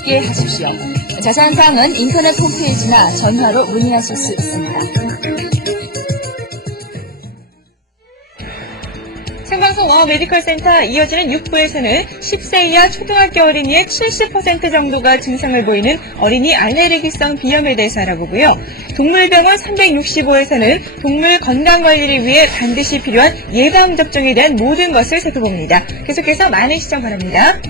함께 하십시오. 자세한 사항은 인터넷 홈페이지나 전화로 문의하실 수 있습니다. 생방송 와우 메디컬 센터 이어지는 6부에서는 10세 이하 초등학교 어린이의 70% 정도가 증상을 보이는 어린이 알레르기성 비염에 대해서 알아보고요. 동물병원 365에서는 동물 건강관리를 위해 반드시 필요한 예방접종에 대한 모든 것을 살펴봅니다. 계속해서 많은 시청 바랍니다.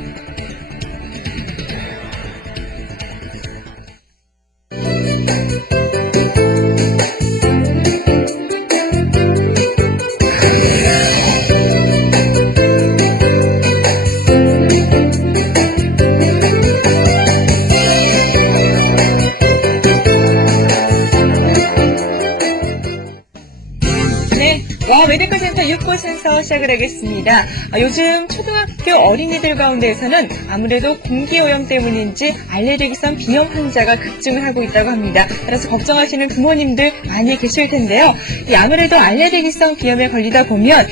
메디컬 센터 6부 순서 시작을 하겠습니다. 요즘 초등학교 어린이들 가운데에서는 아무래도 공기오염 때문인지 알레르기성 비염 환자가 급증을 하고 있다고 합니다. 따라서 걱정하시는 부모님들 많이 계실 텐데요. 아무래도 알레르기성 비염에 걸리다 보면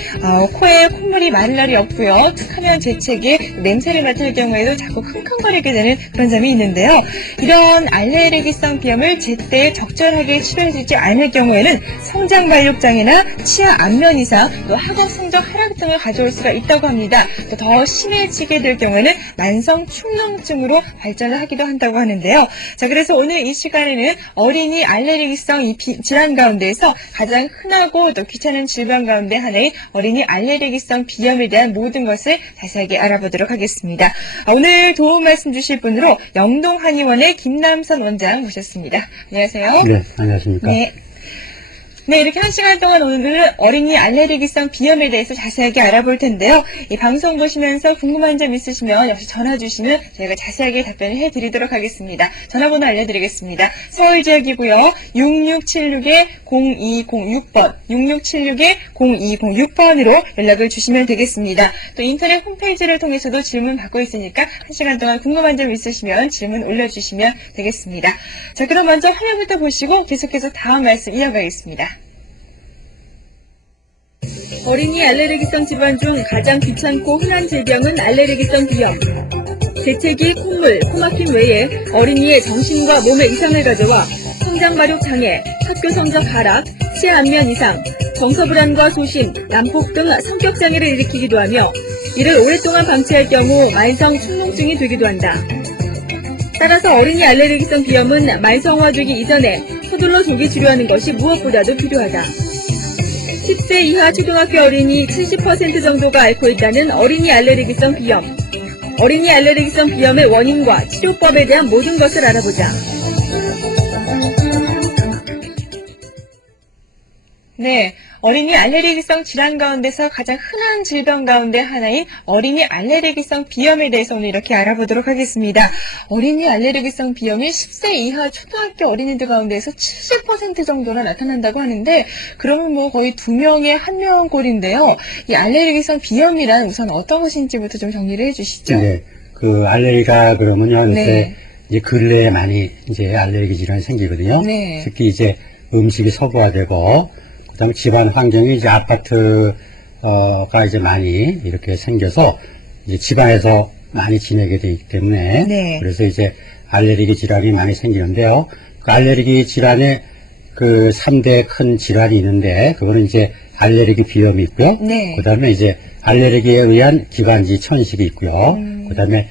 코에 콧물이 마를 날이 없고요. 툭하면 재채기에 냄새를 맡을 경우에도 자꾸 킁킁거리게 되는 그런 점이 있는데요. 이런 알레르기성 비염을 제때 적절하게 치료해주지 않을 경우에는 성장 발육장애나 치아 안면 이상, 또 학업 성적 하락 등을 가져올 수가 있다고 합니다. 또 더 심해지게 될 경우에는 만성 축농증으로 발전을 하기도 한다고 하는데요. 자, 그래서 오늘 이 시간에는 어린이 알레르기성 이 질환 가운데에서 가장 흔하고 또 귀찮은 질병 가운데 하나인 어린이 알레르기성 비염에 대한 모든 것을 자세하게 알아보도록 하겠습니다. 오늘 도움 말씀 주실 분으로 영동한의원의 김남선 원장 모셨습니다. 안녕하세요. 네, 안녕하십니까. 네, 이렇게 한 시간 동안 오늘은 어린이 알레르기성 비염에 대해서 자세하게 알아볼 텐데요. 이 방송 보시면서 궁금한 점 있으시면 역시 전화 주시면 저희가 자세하게 답변을 해드리도록 하겠습니다. 전화번호 알려드리겠습니다. 서울 지역이고요. 6676-0206번, 6676-0206번으로 연락을 주시면 되겠습니다. 또 인터넷 홈페이지를 통해서도 질문 받고 있으니까 한 시간 동안 궁금한 점 있으시면 질문 올려주시면 되겠습니다. 자, 그럼 먼저 화면부터 보시고 계속해서 다음 말씀 이어가겠습니다. 어린이 알레르기성 질환 중 가장 귀찮고 흔한 질병은 알레르기성 비염. 재채기, 콧물, 코막힘 외에 어린이의 정신과 몸에 이상을 가져와 성장 발육 장애, 학교 성적 하락, 치아 안면 이상, 정서 불안과 소심, 난폭 등 성격 장애를 일으키기도 하며 이를 오랫동안 방치할 경우 만성 축농증이 되기도 한다. 따라서 어린이 알레르기성 비염은 만성화되기 이전에 서둘러 조기 치료하는 것이 무엇보다도 필요하다. 10세 이하 초등학교 어린이 70% 정도가 앓고 있다는 어린이 알레르기성 비염. 어린이 알레르기성 비염의 원인과 치료법에 대한 모든 것을 알아보자. 네, 어린이 알레르기성 질환 가운데서 가장 흔한 질병 가운데 하나인 어린이 알레르기성 비염에 대해서 오늘 이렇게 알아보도록 하겠습니다. 어린이 알레르기성 비염이 10세 이하 초등학교 어린이들 가운데서 70% 정도나 나타난다고 하는데 그러면 뭐 거의 2명에 1명 꼴인데요. 이 알레르기성 비염이란 우선 어떤 것인지부터 좀 정리를 해주시죠. 네, 그 알레르기가 그러면요, 네. 이제 근래에 많이 이제 알레르기 질환이 생기거든요. 네. 특히 이제 음식이 서구화되고 그다음에 집안 환경이 이제 아파트가 이제 많이 이렇게 생겨서 이제 집안에서 많이 지내게 되기 때문에 네. 그래서 이제 알레르기 질환이 많이 생기는데요. 그 알레르기 질환의 그 3대 큰 질환이 있는데 그거는 이제 알레르기 비염이 있고요. 네. 그다음에 이제 알레르기에 의한 기관지 천식이 있고요. 그다음에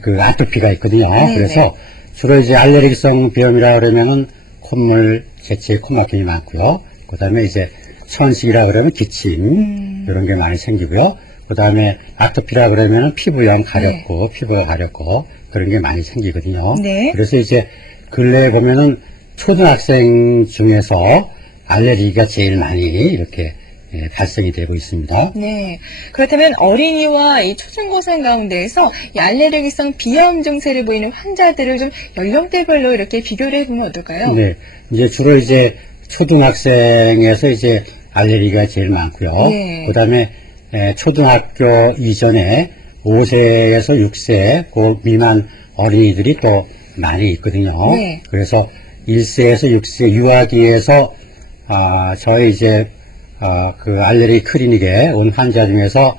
그 아토피가 있거든요. 네네. 그래서 주로 이제 알레르기성 비염이라 그러면은 콧물, 재채, 코막힘이 많고요. 그다음에 이제 천식이라 그러면 기침 이런 게 많이 생기고요. 그다음에 아토피라 그러면은 피부염 가렵고 피부가 가렵고 그런 게 많이 생기거든요. 네. 그래서 이제 근래에 보면은 초등학생 중에서 알레르기가 제일 많이 이렇게 발생이 되고 있습니다. 네. 그렇다면 어린이와 이 초중고생 가운데에서 이 알레르기성 비염 증세를 보이는 환자들을 좀 연령대별로 이렇게 비교를 해보면 어떨까요? 네. 이제 주로 이제 초등학생에서 이제 알레르기가 제일 많고요. 네. 그다음에 초등학교 이전에 5세에서 6세 그 미만 어린이들이 또 많이 있거든요. 네. 그래서 1세에서 6세 유아기에서 저희 이제 그 알레르기 클리닉에 온 환자 중에서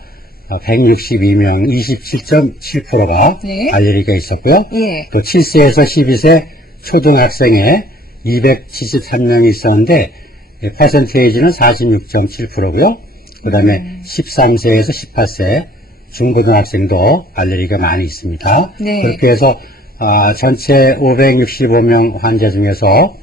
162명 27.7%가 네. 알레르기가 있었고요. 예. 또 7세에서 12세 초등학생에 273명이 있었는데 퍼센테이지는 46.7%고요. 그 다음에 13세에서 18세 중고등학생도 알레르기가 많이 있습니다. 네. 그렇게 해서 전체 565명 환자 중에서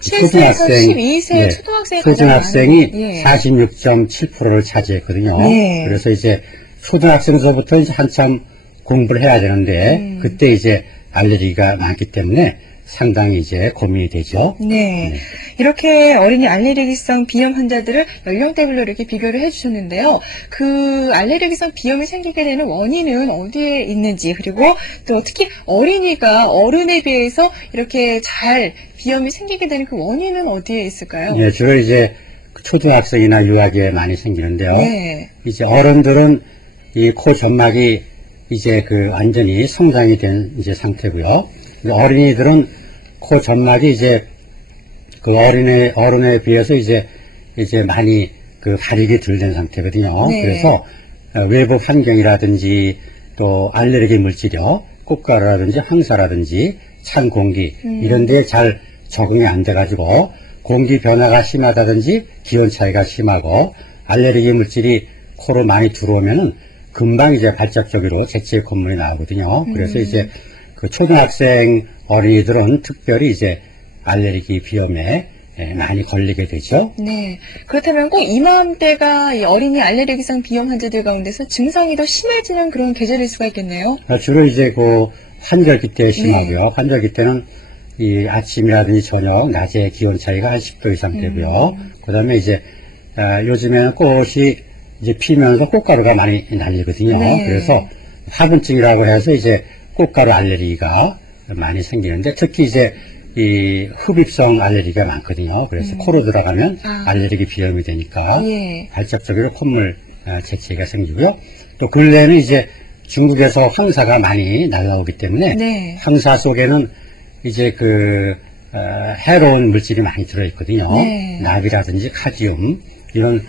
7세에서 12세 초등학생이 초등학생이 가장 많은, 예. 46.7%를 차지했거든요. 네. 그래서 이제 초등학생서부터 이제 한참 공부를 해야 되는데 그때 이제 알레르기가 많기 때문에 상당히 이제 고민이 되죠. 네. 이렇게 어린이 알레르기성 비염 환자들을 연령대별로 이렇게 비교를 해주셨는데요. 그 알레르기성 비염이 생기게 되는 원인은 어디에 있는지, 그리고 또 특히 어린이가 어른에 비해서 이렇게 잘 비염이 생기게 되는 그 원인은 어디에 있을까요? 예, 주로 이제 초등학생이나 유아기에 많이 생기는데요. 네. 이제 어른들은 이 코 점막이 이제 그 완전히 성장이 된 이제 상태고요. 어린이들은 코 점막이 이제 그 어른에 비해서 이제 많이 그 발육이 덜 된 상태거든요. 네. 그래서 외부 환경이라든지 또 알레르기 물질이요, 꽃가루라든지 황사라든지 찬 공기 이런 데에 잘 적응이 안 돼가지고 공기 변화가 심하다든지 기온 차이가 심하고 알레르기 물질이 코로 많이 들어오면은 금방 이제 발작적으로 재채기 콧물이 나오거든요. 그래서 이제 그 초등학생 어린이들은 특별히 이제 알레르기 비염에 많이 걸리게 되죠. 네. 그렇다면 꼭 이맘때가 이 어린이 알레르기성 비염 환자들 가운데서 증상이 더 심해지는 그런 계절일 수가 있겠네요. 주로 이제 그 환절기 때 심하고요. 환절기 때는 이 아침이라든지 저녁, 낮에 기온 차이가 한 10도 이상 되고요. 그 다음에 이제 요즘에는 꽃이 이제 피면서 꽃가루가 많이 날리거든요. 네. 그래서 화분증이라고 해서 이제 꽃가루 알레르기가 많이 생기는데 특히 이제 이 흡입성 알레르기가 많거든요. 그래서 코로 들어가면 알레르기 비염이 되니까 예. 발작적으로 콧물 재채기가 생기고요. 또 근래에는 이제 중국에서 황사가 많이 날라오기 때문에 네. 황사 속에는 이제 그 해로운 물질이 많이 들어있거든요. 네. 납이라든지 카디움 이런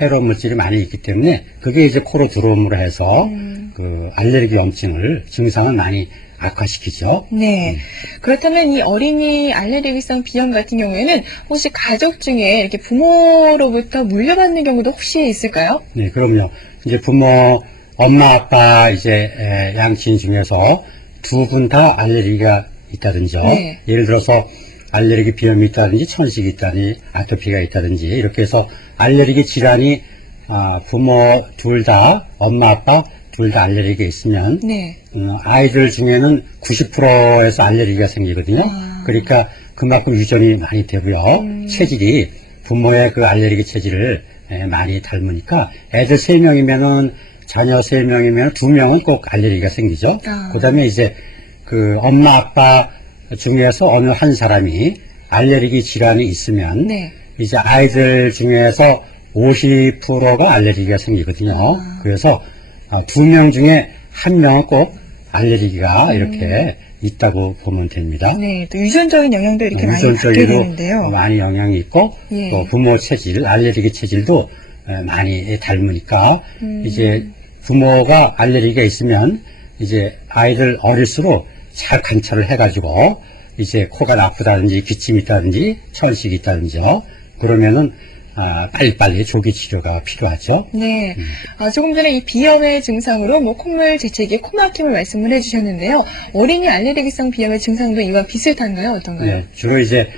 해로운 물질이 많이 있기 때문에 그게 이제 코로 들어옴으로 해서 그 알레르기 염증을 증상을 많이 악화시키죠. 네. 그렇다면 이 어린이 알레르기성 비염 같은 경우에는 혹시 가족 중에 이렇게 부모로부터 물려받는 경우도 혹시 있을까요? 네, 그럼요. 이제 부모, 엄마, 아빠 이제 양친 중에서 두 분 다 알레르기가 있다든지요. 네. 예를 들어서 알레르기 비염이 있다든지 천식이 있다든지 아토피가 있다든지 이렇게 해서 알레르기 질환이 부모 둘 다 엄마 아빠 둘 다 알레르기가 있으면 네. 아이들 중에는 90%에서 알레르기가 생기거든요. 그러니까 그만큼 유전이 많이 되고요. 체질이 부모의 그 알레르기 체질을 많이 닮으니까 애들 3명이면은 자녀 3명이면 2명은 꼭 알레르기가 생기죠. 그 다음에 이제 그 엄마 아빠 중에서 어느 한 사람이 알레르기 질환이 있으면 네. 이제 아이들 중에서 50%가 알레르기가 생기거든요. 그래서 2명 중에 1명은 꼭 알레르기가 이렇게 있다고 보면 됩니다. 네. 또 유전적인 영향도 이렇게 많이 받게 유전적으로 되는데요. 많이 영향이 있고 예. 또 부모 체질, 알레르기 체질도 많이 닮으니까 이제 부모가 알레르기가 있으면 이제 아이들 어릴수록 잘 관찰을 해가지고 이제 코가 나쁘다든지 기침이 있다든지 천식이 있다든지요. 그러면은 빨리빨리 조기 치료가 필요하죠. 네. 조금 전에 이 비염의 증상으로 뭐 콧물, 재채기, 코막힘을 말씀을 해주셨는데요. 어린이 알레르기성 비염의 증상도 이와 비슷한가요? 어떤가요? 네, 주로 이제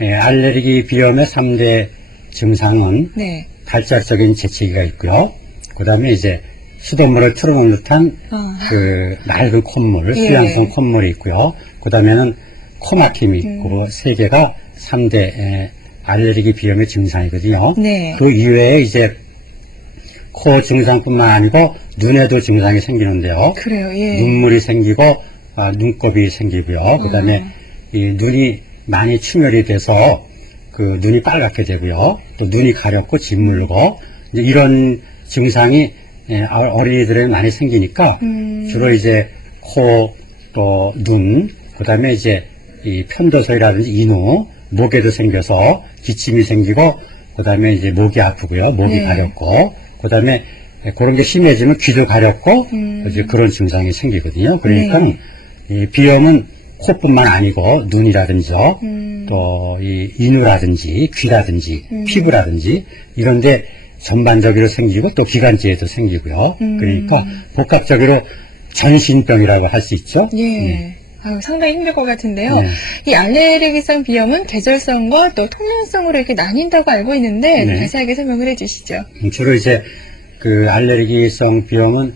알레르기 비염의 3대 증상은 네. 발작적인 재채기가 있고요. 그 다음에 이제 수돗물을 틀어놓은 듯한 그 맑은 콧물, 예. 수양성 콧물이 있고요. 그 다음에는 코막힘이 있고, 세 개가 3대 알레르기 비염의 증상이거든요. 네. 그 이외에 이제 코 증상뿐만 아니고 눈에도 증상이 생기는데요. 그래요. 예. 눈물이 생기고 눈곱이 생기고요. 그 다음에 이 눈이 많이 충혈이 돼서 그 눈이 빨갛게 되고요. 또 눈이 가렵고 짓무르고 이제 이런 증상이 어린이들에 많이 생기니까 주로 이제 코, 또 눈, 그 다음에 이제 이 편도소이라든지 인후, 목에도 생겨서 기침이 생기고, 그 다음에 이제 목이 아프고요. 목이 네. 가렵고, 그 다음에 그런 게 심해지면 귀도 가렵고 이제 그런 증상이 생기거든요. 그러니까 네. 이 비염은 코뿐만 아니고 눈이라든지 또 이 인후라든지 귀라든지 피부라든지 이런데 전반적으로 생기고 또 기관지에도 생기고요. 그러니까 복합적으로 전신병이라고 할 수 있죠. 예. 아유, 상당히 힘들 것 같은데요. 네. 이 알레르기성 비염은 계절성과 또 통년성으로 이렇게 나뉜다고 알고 있는데 네. 자세하게 설명을 해주시죠. 주로 이제 그 알레르기성 비염은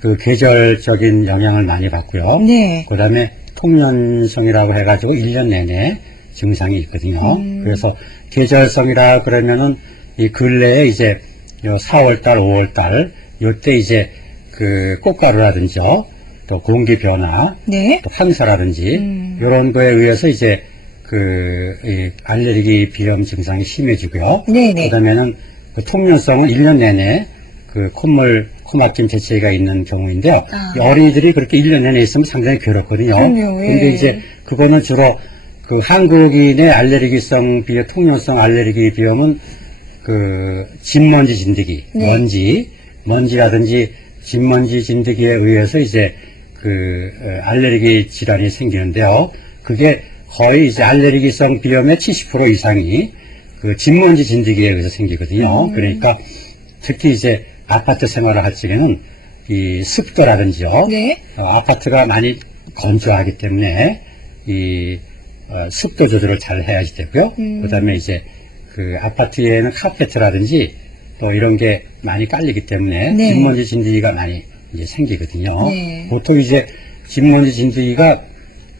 그 계절적인 영향을 많이 받고요. 네. 그 다음에 통년성이라고 해가지고 1년 내내 증상이 있거든요. 그래서 계절성이라 그러면은 이 근래에 이제 요 4월달, 5월달 요때 이제 그 꽃가루라든지요, 또 공기 변화, 네. 또 황사라든지 이런 거에 의해서 이제 이 알레르기 비염 증상이 심해지고요. 네네. 그다음에는 그 통년성은 1년 내내 그 콧물, 코막힘 재채기가 있는 경우인데요. 아. 이 어린이들이 그렇게 1년 내내 있으면 상당히 괴롭거든요. 그럼요, 예. 근데 이제 그거는 주로 그 한국인의 알레르기성 비염, 통년성 알레르기 비염은 그 진먼지 진드기, 네. 먼지라든지 진먼지 진드기에 의해서 이제 그 알레르기 질환이 생기는데요. 그게 거의 이제 알레르기성 비염의 70% 이상이 그 진먼지 진드기에 의해서 생기거든요. 그러니까 특히 이제 아파트 생활을 할 적에는 이 습도라든지요. 네. 아파트가 많이 건조하기 때문에 이 습도 조절을 잘 해야지 되고요. 그다음에 이제 그 아파트에는 카페트라든지 또 이런 게 많이 깔리기 때문에 네. 진먼지 진드기가 많이 이제 생기거든요. 네. 보통 이제 진먼지 진드기가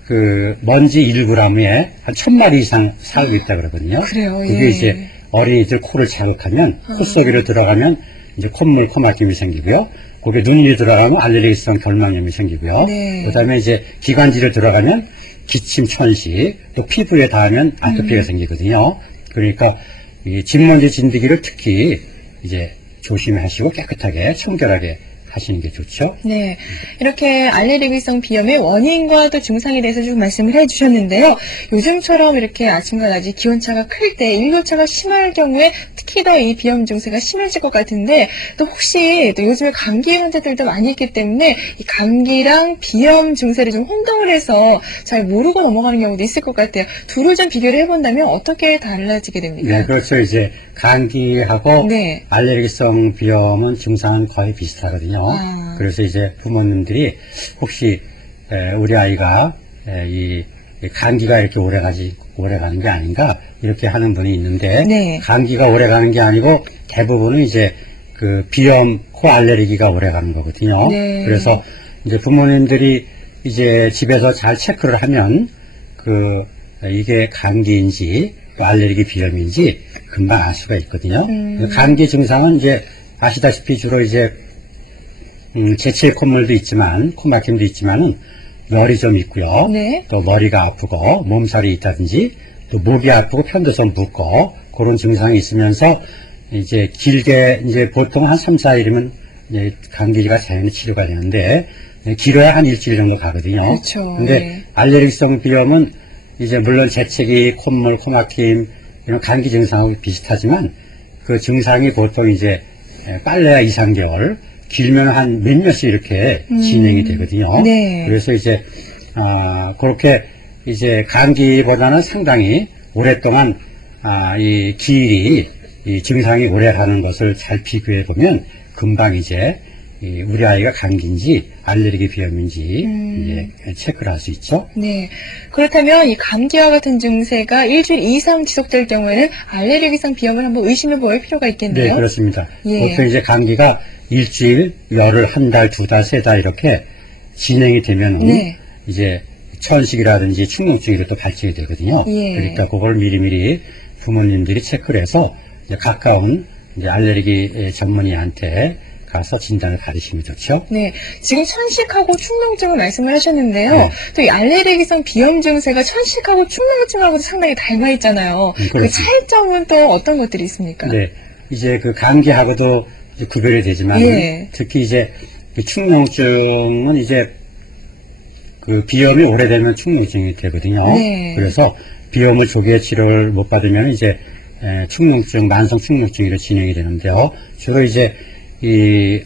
그 먼지 1g에 한 1000마리 이상 살고 있다 그러거든요. 그래요, 그게 예. 이제 어린이들 코를 자극하면 콧 속으로 들어가면 이제 콧물, 코막힘이 생기고요. 거기에 눈이 들어가면 알레르기성 결막염이 생기고요. 네. 그다음에 이제 기관지를 들어가면 기침, 천식, 또 피부에 닿으면 아토피가 생기거든요. 그러니까 이 진먼지 진드기를 특히 이제 조심하시고 깨끗하게 청결하게 하시는 게 좋죠. 네. 이렇게 알레르기성 비염의 원인과 또 증상에 대해서 좀 말씀을 해주셨는데요. 요즘처럼 이렇게 아침과 낮이 기온차가 클 때, 일교차가 심할 경우에 특히 더 이 비염 증세가 심해질 것 같은데, 또 혹시 또 요즘에 감기 환자들도 많이 있기 때문에 이 감기랑 비염 증세를 좀 혼동을 해서 잘 모르고 넘어가는 경우도 있을 것 같아요. 둘을 좀 비교를 해본다면 어떻게 달라지게 됩니까? 네, 그렇죠. 이제 감기하고 네. 알레르기성 비염은 증상은 거의 비슷하거든요. 아. 그래서 이제 부모님들이 혹시 우리 아이가 이 감기가 이렇게 오래 가는 게 아닌가 이렇게 하는 분이 있는데 네. 감기가 오래 가는 게 아니고 대부분은 이제 그 비염, 코 알레르기가 오래 가는 거거든요. 네. 그래서 이제 부모님들이 이제 집에서 잘 체크를 하면 이게 감기인지 또 알레르기 비염인지 금방 알 수가 있거든요. 감기 증상은 이제 아시다시피 주로 이제 재채 콧물도 있지만 코막힘도 있지만은 열이 좀 있고요. 네. 또 머리가 아프고 몸살이 있다든지 또 목이 아프고 편도서 붓고 그런 증상이 있으면서 이제 길게 이제 보통 한 3, 4일이면 이제 감기가 자연히 치료가 되는데 길어야 한 일주일 정도 가거든요. 그렇죠. 근데 네. 알레르기성 비염은 이제 물론 재채기, 콧물, 코막힘 이런 감기 증상하고 비슷하지만 그 증상이 보통 이제 빨라야 2, 3개월 길면 한 몇몇이 이렇게 진행이 되거든요. 네. 그래서 이제 그렇게 이제 감기보다는 상당히 오랫동안 이 기일이 이 증상이 오래 가는 것을 잘 비교해 보면 금방 이제 우리 아이가 감기인지 알레르기 비염인지 이제 체크를 할 수 있죠. 네. 그렇다면 이 감기와 같은 증세가 일주일 이상 지속될 경우에는 알레르기성 비염을 한번 의심해 볼 필요가 있겠네요. 네, 그렇습니다. 예. 보통 이제 감기가 일주일, 열흘, 한 달, 2달, 3달 이렇게 진행이 되면 네. 이제 천식이라든지 축농증이 또 발생이 되거든요. 예. 그러니까 그걸 미리미리 부모님들이 체크를 해서 이제 가까운 이제 알레르기 전문의한테 가서 진단을 받으시면 좋죠. 네. 지금 천식하고 축농증을 말씀을 하셨는데요. 네. 또 이 알레르기성 비염 증세가 천식하고 축농증하고도 상당히 닮아 있잖아요. 그 그렇습니다. 차이점은 또 어떤 것들이 있습니까? 네. 이제 그 감기하고도 이제 구별이 되지만 예. 특히 이제 그 축농증은 이제 그 비염이 오래되면 축농증이 되거든요. 네. 그래서 비염을 조기에 치료를 못 받으면 이제 축농증, 만성 축농증으로 진행이 되는데요. 주로 이제 이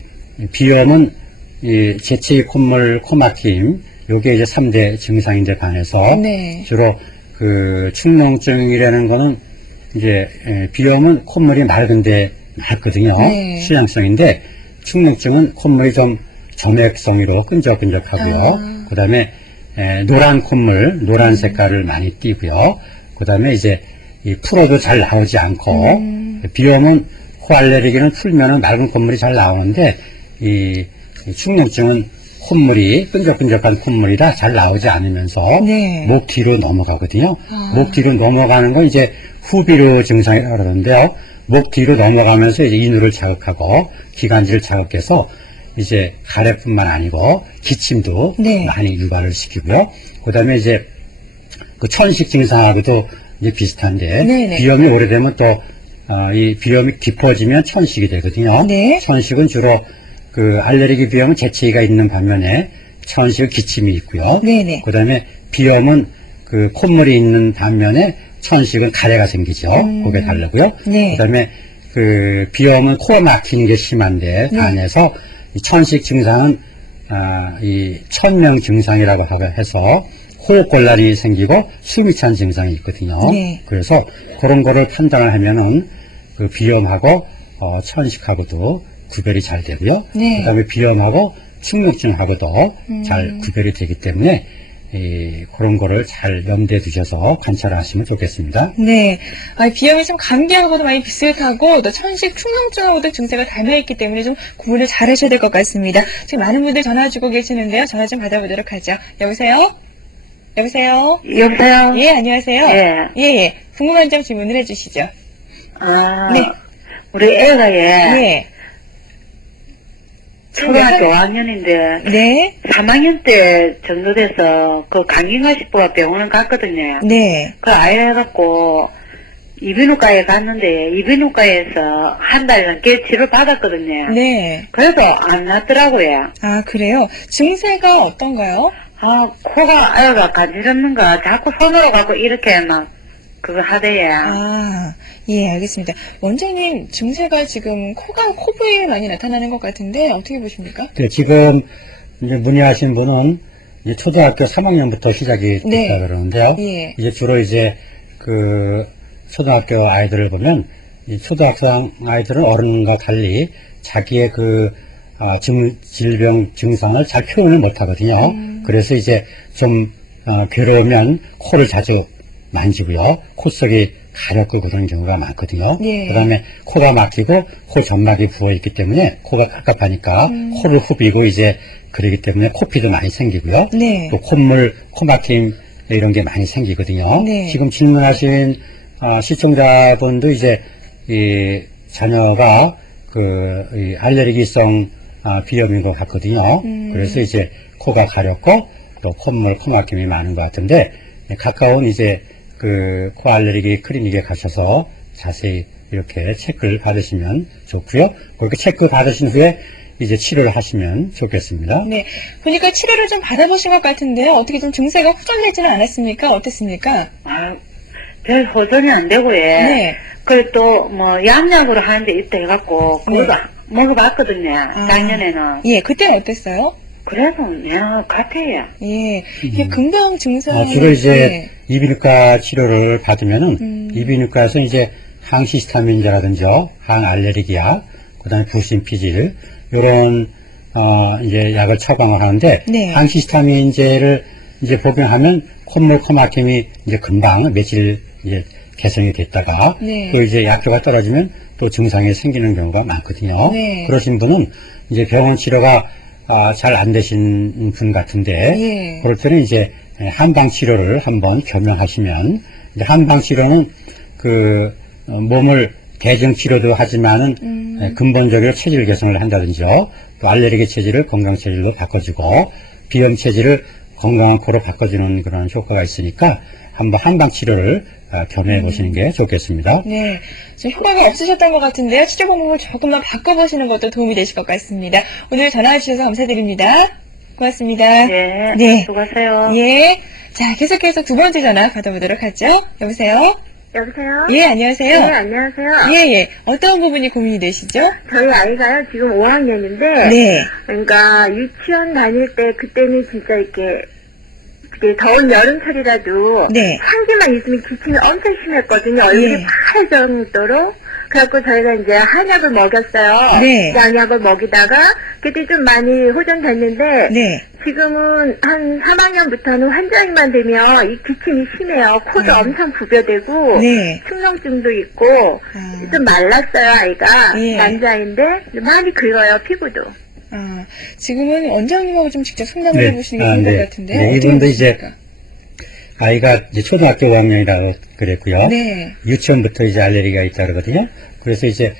비염은 이 재채기 콧물 코막힘 요게 이제 3대 증상인데 반해서 네. 주로 그 축농증이라는 거는 이제 비염은 콧물이 맑은데 맑거든요. 네. 수양성인데 축농증은 콧물이 좀 점액성으로 끈적끈적하고요. 그 다음에 노란 콧물, 노란 색깔을 많이 띠고요. 그 다음에 이제 이 풀어도 잘 나오지 않고 비염은 코 알레르기는 풀면은 맑은 콧물이 잘 나오는데 이 축농증은 콧물이 끈적끈적한 콧물이라 잘 나오지 않으면서 네. 목 뒤로 넘어가거든요. 목 뒤로 넘어가는 건 이제 후비루 증상이라고 그러는데요. 목 뒤로 넘어가면서 이제 인후를 자극하고 기관지를 자극해서 이제 가래뿐만 아니고 기침도 네. 많이 유발을 시키고요. 그다음에 이제 그 천식 증상하고도 이제 비슷한데 네네. 비염이 오래되면 또 이 비염이 깊어지면 천식이 되거든요. 네. 천식은 주로 그 알레르기 비염은 재채기가 있는 반면에 천식은 기침이 있고요. 네네. 그다음에 비염은 그 콧물이 있는 반면에 천식은 가래가 생기죠. 그게 다르고요. 네. 그다음에 그 비염은 코가 막히는 게 심한데 네. 반해서 이 천식 증상은 이 천명 증상이라고 해서 호흡곤란이 생기고 숨이 찬 증상이 있거든요. 네. 그래서 그런 거를 판단을 하면은 그 비염하고 천식하고도 구별이 잘 되고요. 네. 그다음에 비염하고 축농증하고도 잘 구별이 되기 때문에 그런 거를 잘 염두에 두셔서 관찰하시면 좋겠습니다. 네. 비염이 좀 감기하고도 많이 비슷하고 또 천식 축농증하고도 증세가 닮아있기 때문에 좀 구분을 잘 하셔야 될 것 같습니다. 지금 많은 분들 전화 주고 계시는데요. 전화 좀 받아보도록 하죠. 여보세요? 여보세요? 여보세요? 예, 안녕하세요. 예. 예. 궁금한 점 질문을 해주시죠. 네. 우리 애가 예. 초등학교 5학년인데 네. 3학년 때 정도 돼서 그 강경화 싶어가 병원을 갔거든요. 네. 그 아이 해갖고 이비인후과에 갔는데 이비인후과에서 한 달 넘게 치료 받았거든요. 네. 그래도 안 낫더라고요. 그래요? 증세가 어떤가요? 코가 아이가 간지럽는가 자꾸 손으로 갖고 이렇게 막 그거 하대요. 예, 알겠습니다. 원장님, 증세가 지금 코 부위에 많이 나타나는 것 같은데, 어떻게 보십니까? 네, 지금 이제 문의하신 분은 이제 초등학교 3학년부터 시작이 됐다 네. 그러는데요. 예. 이제 주로 이제 그 초등학교 아이들을 보면 이 초등학생 아이들은 어른과 달리 자기의 그 질병 증상을 잘 표현을 못 하거든요. 그래서 이제 좀 괴로우면 코를 자주 만지고요. 코 속이 가렵고 그런 경우가 많거든요. 네. 그 다음에 코가 막히고 코 점막이 부어있기 때문에 코가 깝깝하니까 코를 후비고 이제 그러기 때문에 코피도 많이 생기고요. 네. 또 콧물, 코막힘 이런 게 많이 생기거든요. 네. 지금 질문하신 시청자분도 이제 이 자녀가 이 알레르기성 비염인 것 같거든요. 그래서 이제 코가 가렵고 또 콧물, 코막힘이 많은 것 같은데 가까운 이제 그 코 알레르기 클리닉에 가셔서 자세히 이렇게 체크를 받으시면 좋고요. 그렇게 체크 받으신 후에 이제 치료를 하시면 좋겠습니다. 네. 보니까 치료를 좀 받아보신 것 같은데요. 어떻게 좀 증세가 호전되지는 않았습니까? 어땠습니까? 별 호전이 안 되고, 예. 네. 그래 또, 양약으로 하는데 있다 해갖고, 그것도 먹어봤거든요, 작년에는. 예, 그때는 어땠어요? 그래도, 같아요. 예. 이게 금방 증상. 주로 이제 이비인후과 치료를 받으면은 이비인후과에서 이제 항히스타민제라든지 항알레르기약, 그다음에 부신피질 이런 이제 약을 처방을 하는데 네. 항히스타민제를 이제 복용하면 콧물 코막힘이 이제 금방 며칠 이제 개선이 됐다가 네. 또 이제 약효가 떨어지면 또 증상이 생기는 경우가 많거든요. 네. 그러신 분은 이제 병원 치료가 잘 안 되신 분 같은데 예. 그럴 때는 이제 한방 치료를 한번 겸용하시면 이제 한방 치료는 그 몸을 대증 치료도 하지만은 근본적으로 체질 개선을 한다든지요. 또 알레르기 체질을 건강 체질로 바꿔주고 비염 체질을 건강한 코로 바꿔주는 그런 효과가 있으니까 한번 한방 치료를 겸해 보시는 게 좋겠습니다. 네. 좀 효과가 없으셨던 것 같은데요. 치료 방법을 조금만 바꿔보시는 것도 도움이 되실 것 같습니다. 오늘 전화 주셔서 감사드립니다. 고맙습니다. 네. 네. 수고하세요. 예. 자, 계속해서 두 번째 전화 받아보도록 하죠. 여보세요? 여보세요? 예, 안녕하세요. 네, 안녕하세요. 예. 어떤 부분이 고민이 되시죠? 저희 아이가요, 지금 5학년인데, 네. 그러니까 유치원 다닐 때, 그때는 진짜 이렇게 더운 여름철이라도, 네. 향기만 있으면 기침이 엄청 심했거든요. 얼굴이 예. 파랄 정도로. 그래갖고 저희가 이제 한약을 먹였어요. 네. 양약을 먹이다가, 그때 좀 많이 호전됐는데, 네. 지금은 한 3학년부터는 환절기만 되면 이 기침이 심해요. 코도 엄청 부벼대고, 네. 충농증도 있고, 아. 좀 말랐어요, 아이가. 예. 남자인데, 많이 긁어요, 피부도. 아, 지금은 원장님하고 좀 직접 상담을 네. 해보시는 게 좋을 것 네. 같은데요. 네, 어떻게 이분도 이제 보십니까? 아이가 이제 초등학교 5학년이라고 그랬고요. 네. 유치원부터 이제 알레르기가 있다 그러거든요. 그래서 이제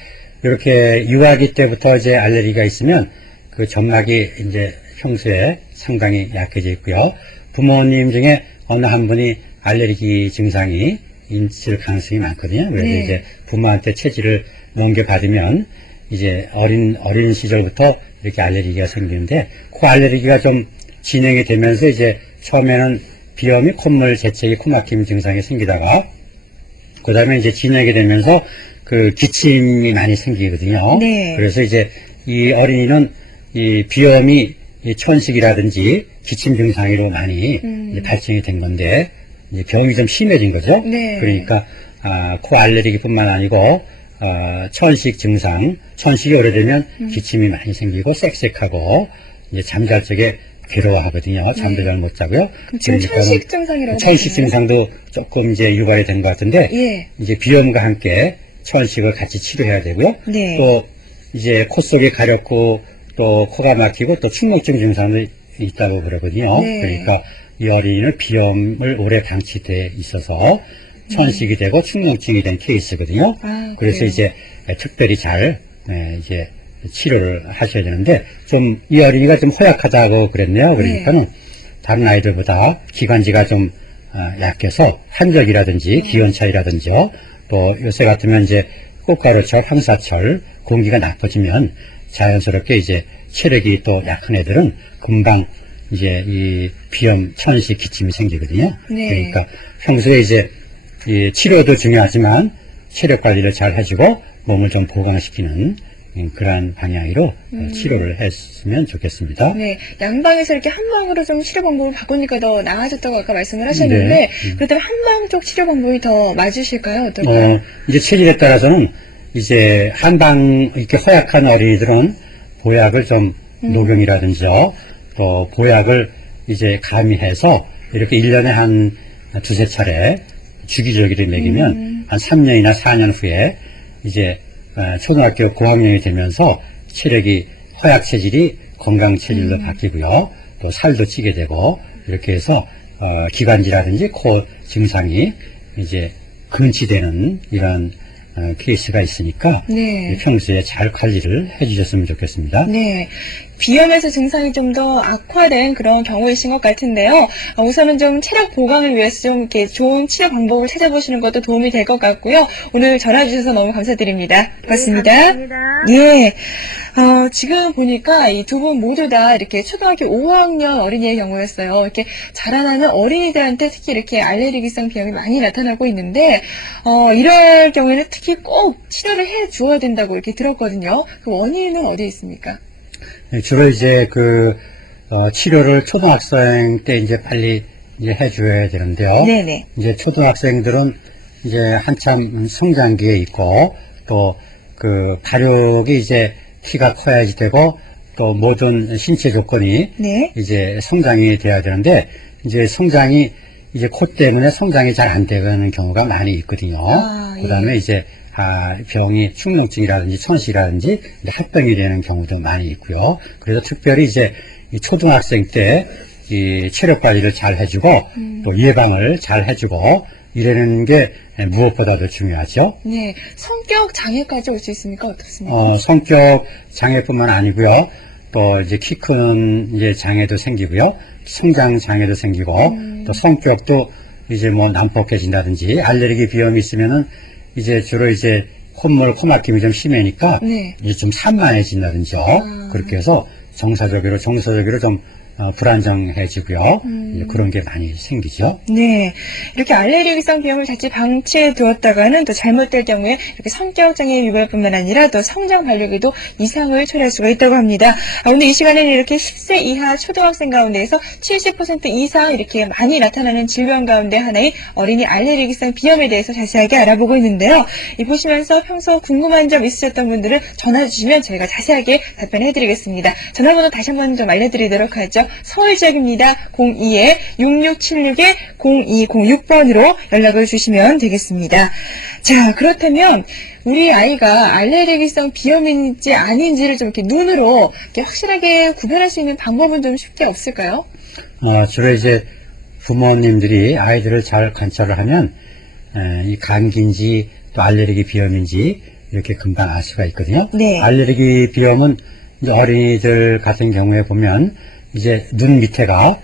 이렇게 유아기 때부터 이제 알레르기가 있으면 그 점막이 이제 평소에 상당히 약해져 있고요. 부모님 중에 어느 한 분이 알레르기 증상이 있을 가능성이 많거든요. 그래서 네. 이제 부모한테 체질을 넘겨받으면 이제 어린 시절부터 이렇게 알레르기가 생기는데 그 알레르기가 좀 진행이 되면서 이제 처음에는 비염이 콧물, 재채기, 코막힘 증상이 생기다가 그 다음에 이제 진행이 되면서 그 기침이 많이 생기거든요. 네. 그래서 이제 이 어린이는 이 비염이 이 천식이라든지 기침 증상으로 많이 이제 발생이 된 건데 이제 병이 좀 심해진 거죠. 네. 그러니까 코 알레르기뿐만 아니고 천식 증상, 천식이 오래되면 기침이 많이 생기고 쌕쌕하고 이제 잠잘 적에 괴로워하거든요. 잠도 잘 못 자고요. 그럼 지금 그러니까는 천식 증상이라고 천식 하시나요? 증상도 조금 이제 유발이 된 것 같은데 예. 이제 비염과 함께 천식을 같이 치료해야 되고요. 네. 또 이제 코 속이 가렵고 또 코가 막히고 또 축농증 증상도 있다고 그러거든요. 네. 그러니까 이 어린이는 비염을 오래 방치돼 있어서 천식이 되고 축농증이 된 케이스거든요. 아, 그래서 그래요? 이제 특별히 잘 이제 치료를 하셔야 되는데 좀 이 어린이가 좀 허약하다고 그랬네요. 그러니까는 다른 아이들보다 기관지가 좀 약해서 한적이라든지 기온차이라든지요. 또 요새 같으면 이제 꽃가루철, 황사철 공기가 나빠지면 자연스럽게 이제 체력이 또 약한 애들은 금방 이제 이 비염, 천식, 기침이 생기거든요. 네. 그러니까 평소에 이제 이 치료도 중요하지만 체력 관리를 잘 해주고 몸을 좀 보강시키는 그러한 방향으로 치료를 했으면 좋겠습니다. 네, 양방에서 이렇게 한방으로 좀 치료 방법을 바꾸니까 더 나아졌다고 아까 말씀을 하셨는데, 네. 그렇다면 한방 쪽 치료 방법이 더 맞으실까요? 어떨까요? 이제 체질에 따라서는 이제 한방 이렇게 허약한 어린이들은 보약을 좀 녹용이라든지요. 또 보약을 이제 가미해서 이렇게 1년에 한 두세 차례 주기적으로 먹이면 한 3년이나 4년 후에 이제 초등학교 고학년이 되면서 체력이 허약 체질이 건강 체질로 바뀌고요. 또 살도 찌게 되고 이렇게 해서 기관지라든지 코 증상이 이제 근치되는 이런 케이스가 있으니까 네. 평소에 잘 관리를 해주셨으면 좋겠습니다. 네. 비염에서 증상이 좀 더 악화된 그런 경우이신 것 같은데요. 우선은 좀 체력 보강을 위해서 좀 이렇게 좋은 치료 방법을 찾아보시는 것도 도움이 될 것 같고요. 오늘 전화 주셔서 너무 감사드립니다. 고맙습니다. 감사합니다. 예. 지금 보니까 이 두 분 모두 다 이렇게 초등학교 5학년 어린이의 경우였어요. 이렇게 자라나는 어린이들한테 특히 이렇게 알레르기성 비염이 많이 나타나고 있는데, 이럴 경우에는 특히 꼭 치료를 해 주어야 된다고 이렇게 들었거든요. 그 원인은 어디에 있습니까? 주로 이제 치료를 초등학생 때 이제 빨리 이제 해줘야 되는데요. 네네. 이제 초등학생들은 이제 한참 성장기에 있고 또 발육이 이제 키가 커야지 되고 또 모든 신체 조건이 네. 이제 성장이 돼야 되는데 이제 성장이 이제 코 때문에 성장이 잘 안 되는 경우가 많이 있거든요. 예. 그다음에 이제 병이 축농증이라든지 천식이라든지 합병이 되는 경우도 많이 있고요. 그래서 특별히 이제 이 초등학생 때 이 체력 관리를 잘 해주고 또 예방을 잘 해주고 이러는 게 무엇보다도 중요하죠. 네. 성격 장애까지 올 수 있습니까? 어떻습니까? 성격 장애뿐만 아니고요. 또 이제 키 큰 이제 장애도 생기고요. 성장 장애도 생기고 또 성격도 이제 뭐 난폭해진다든지 알레르기 비염이 있으면은 이제 주로 이제 콧물, 코막힘이 좀 심하니까 네. 이제 좀 산만해진다든지요. 그렇게 해서 정서적으로 좀 불안정해지고요. 이제 그런 게 많이 생기죠. 네. 이렇게 알레르기성 비염을 자칫 방치해 두었다가는 또 잘못될 경우에 이렇게 성격장애 유발뿐만 아니라 또 성장 발육에도 이상을 초래할 수가 있다고 합니다. 오늘 이 시간에는 이렇게 10세 이하 초등학생 가운데에서 70% 이상 이렇게 많이 나타나는 질병 가운데 하나인 어린이 알레르기성 비염에 대해서 자세하게 알아보고 있는데요. 이 보시면서 평소 궁금한 점 있으셨던 분들은 전화 주시면 저희가 자세하게 답변해 드리겠습니다. 전화번호 다시 한번 좀 알려드리도록 하죠. 서울 지역입니다. 02-6676-0206번으로 연락을 주시면 되겠습니다. 자, 그렇다면 우리 아이가 알레르기성 비염인지 아닌지를 좀 이렇게 눈으로 이렇게 확실하게 구별할 수 있는 방법은 좀 쉽게 없을까요? 주로 이제 부모님들이 아이들을 잘 관찰을 하면 이 감기인지 또 알레르기 비염인지 이렇게 금방 알 수가 있거든요. 네. 알레르기 비염은 이제 어린이들 같은 경우에 보면 이제 눈 밑에가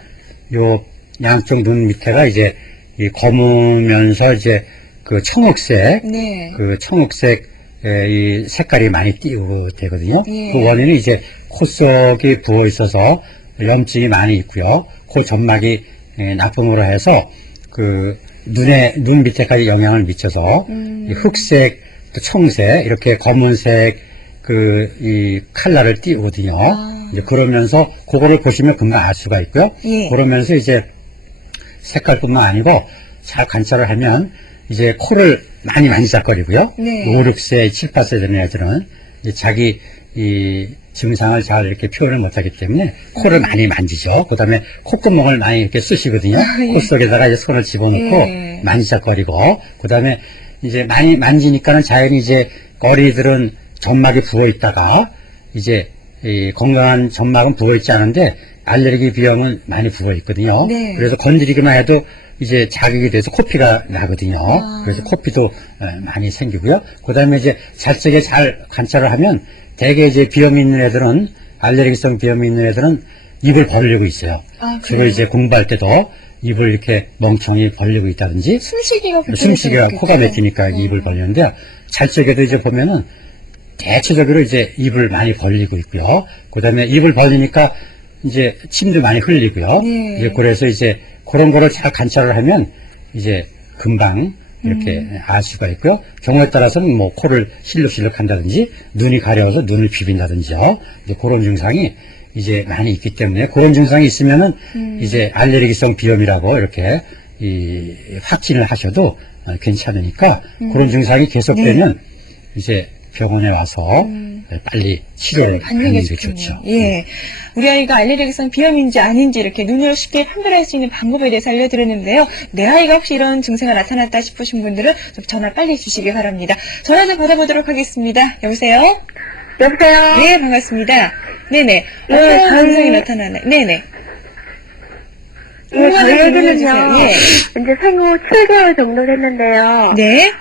요 양쪽 눈 밑에가 이제 이 검으면서 이제 그 청흑색 네. 그 청흑색 이 색깔이 많이 띄고 되거든요. 예. 그 원인은 이제 코 속이 부어 있어서 염증이 많이 있고요. 코 점막이 나쁨으로 해서 그 눈 밑에까지 영향을 미쳐서 이 흑색, 또 청색 이렇게 검은색 이 칼라를 띄우거든요. 이제 그러면서 그거를 보시면 금방 알 수가 있고요. 예. 그러면서 이제 색깔뿐만 아니고 잘 관찰을 하면 이제 코를 많이 만지작거리고요. 네. 5, 6세, 7, 8세 되는 애들은 이제 자기 이 증상을 잘 이렇게 표현을 못하기 때문에 코를 많이 만지죠. 그 다음에 콧구멍을 많이 이렇게 쑤시거든요. 코 속에다가 이제 손을 집어넣고 예. 만지작거리고, 그 다음에 이제 많이 만지니까는 자연히 이제 어린이들은 점막이 부어 있다가 이제 이 건강한 점막은 부어 있지 않은데 알레르기 비염은 많이 부어 있거든요. 네. 그래서 건드리기만 해도 이제 자극이 돼서 코피가 나거든요. 그래서 코피도 많이 생기고요. 그 다음에 이제 잘적에 잘 관찰을 하면 대개 이제 비염이 있는 애들은 알레르기성 비염이 있는 애들은 입을 벌리고 있어요. 주로 이제 공부할 때도 입을 이렇게 멍청이 벌리고 있다든지 숨쉬기가 코가 막히니까 입을 벌리는데 잘적에도 이제 보면은 대체적으로 이제 입을 많이 벌리고 있고요. 그 다음에 입을 벌리니까 이제 침도 많이 흘리고요. 네. 이제 그래서 이제 그런 거를 잘 관찰을 하면 이제 금방 이렇게 알 수가 있고요. 경우에 따라서는 뭐 코를 실룩실룩 한다든지 눈이 가려워서 눈을 비빈다든지요. 이제 그런 증상이 이제 많이 있기 때문에 그런 증상이 있으면은 이제 알레르기성 비염이라고 이렇게 확진을 하셔도 괜찮으니까 그런 증상이 계속되면 이제 병원에 와서 빨리 치료를 받는 게 좋죠. 예. 우리 아이가 알레르기성 비염인지 아닌지 이렇게 눈으로 쉽게 판별할 수 있는 방법에 대해서 알려드렸는데요. 내 아이가 혹시 이런 증세가 나타났다 싶으신 분들은 좀 전화 빨리 주시기 바랍니다. 전화 좀 받아보도록 하겠습니다. 여보세요? 여보세요? 네, 반갑습니다. 네네. 네, 어떤 저희- 증상이 나타나나요? 네네. 예, 저희 애기는요, 예. 이제 생후 7개월 정도 됐는데요. 네.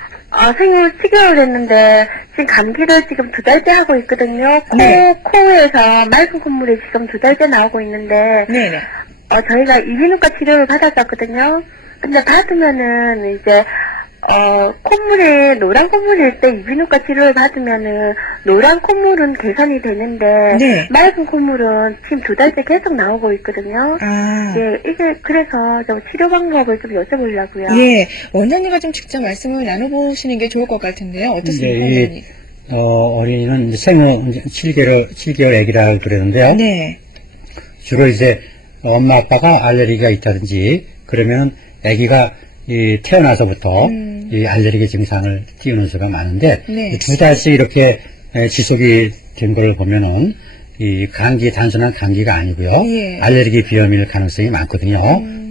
생후 7개월 됐는데, 지금 감기를 지금 2달째 하고 있거든요. 네. 코에서 맑은 콧물이 지금 2달째 나오고 있는데, 네네. 저희가 이비인후과 치료를 받았었거든요. 근데 받으면은 이제, 콧물이, 노란 콧물일 때 이비인후과 치료를 받으면은, 노란 콧물은 개선이 되는데, 네. 맑은 콧물은 지금 2달째 계속 나오고 있거든요. 예, 이게, 그래서 좀 치료 방법을 좀 여쭤보려고요. 예. 원장님과 좀 직접 말씀을 나눠보시는 게 좋을 것 같은데요. 어떻습니까, 이제 원장님? 어린이는 이제 생후 이제 7개월 아기라고 그러는데요. 네. 주로 이제 엄마 아빠가 알레르기가 있다든지 그러면 아기가 태어나서부터 이 알레르기 증상을 띄우는 수가 많은데 네. 2달씩 이렇게 지속이 된 걸 보면은 이 단순한 감기가 아니고요. 예. 알레르기 비염일 가능성이 많거든요.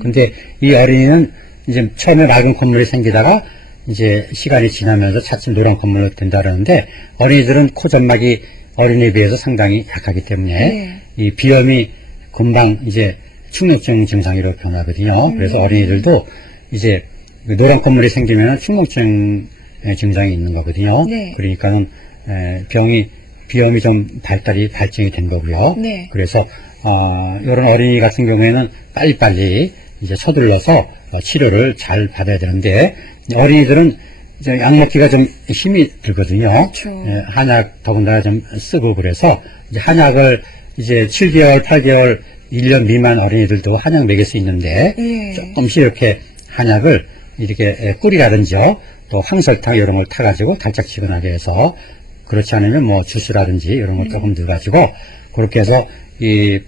근데 이 어린이는 이제 처음에 맑은 콧물이 생기다가 이제 시간이 지나면서 차츰 노란 콧물로 된다 그러는데 어린이들은 코 점막이 어린이에 비해서 상당히 약하기 때문에 네. 이 비염이 금방 이제 축농증 증상으로 변하거든요. 그래서 어린이들도 이제 노란 콧물이 생기면 축농증 증상이 있는 거거든요. 네. 그러니까는 비염이 좀 발정이 된 거고요. 네. 그래서 이런 어린이 같은 경우에는 빨리빨리 이제 서둘러서 치료를 잘 받아야 되는데 어린이들은 이제 약 먹기가 좀 힘이 들거든요. 그렇죠. 한약 더군다나 좀 쓰고 그래서 이제 한약을 이제 7개월, 8개월 1년 미만 어린이들도 한약 먹일 수 있는데 예. 조금씩 이렇게 한약을 이렇게 꿀이라든지요, 또 황설탕 이런 걸 타가지고 달짝지근하게 해서, 그렇지 않으면 뭐 주스라든지 이런 걸 조금 넣어가지고 그렇게 해서 이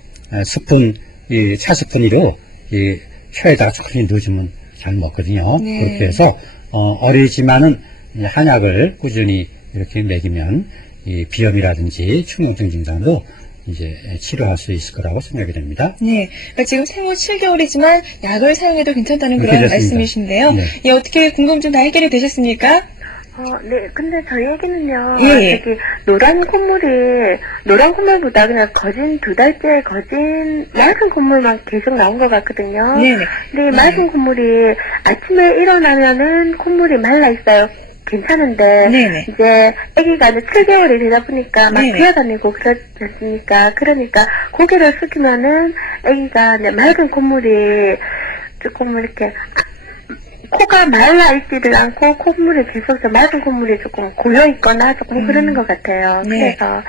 스푼, 이 차스푼으로 이 혀에다가 조금 넣어주면 잘 먹거든요. 네. 그렇게 해서 어리지만은 이 한약을 꾸준히 이렇게 먹이면 이 비염이라든지 충농증 증상도 이제 치료할 수 있을 거라고 생각이 됩니다. 네, 그러니까 지금 생후 7개월이지만 약을 사용해도 괜찮다는 그런 그렇습니다. 말씀이신데요. 네. 예, 어떻게 궁금증 다 해결이 되셨습니까? 네, 근데 저희 애기는요, 예. 저기, 노란 콧물보다 그냥 거진 2달째 맑은 콧물만 계속 나온 것 같거든요. 네네. 근데 맑은 콧물이 아침에 일어나면은 콧물이 말라 있어요. 괜찮은데, 네네. 이제 아기가 이제 7개월이 되다 보니까 막 네네. 기어다니고 그러지 않습니까? 그러니까 고개를 숙이면은 아기가 이제 맑은 콧물이 조금 이렇게 코가 말라 있지를 않고 콧물이 계속 맑은 콧물이 조금 고여 있거나 조금 흐르는 것 같아요. 네. 그래서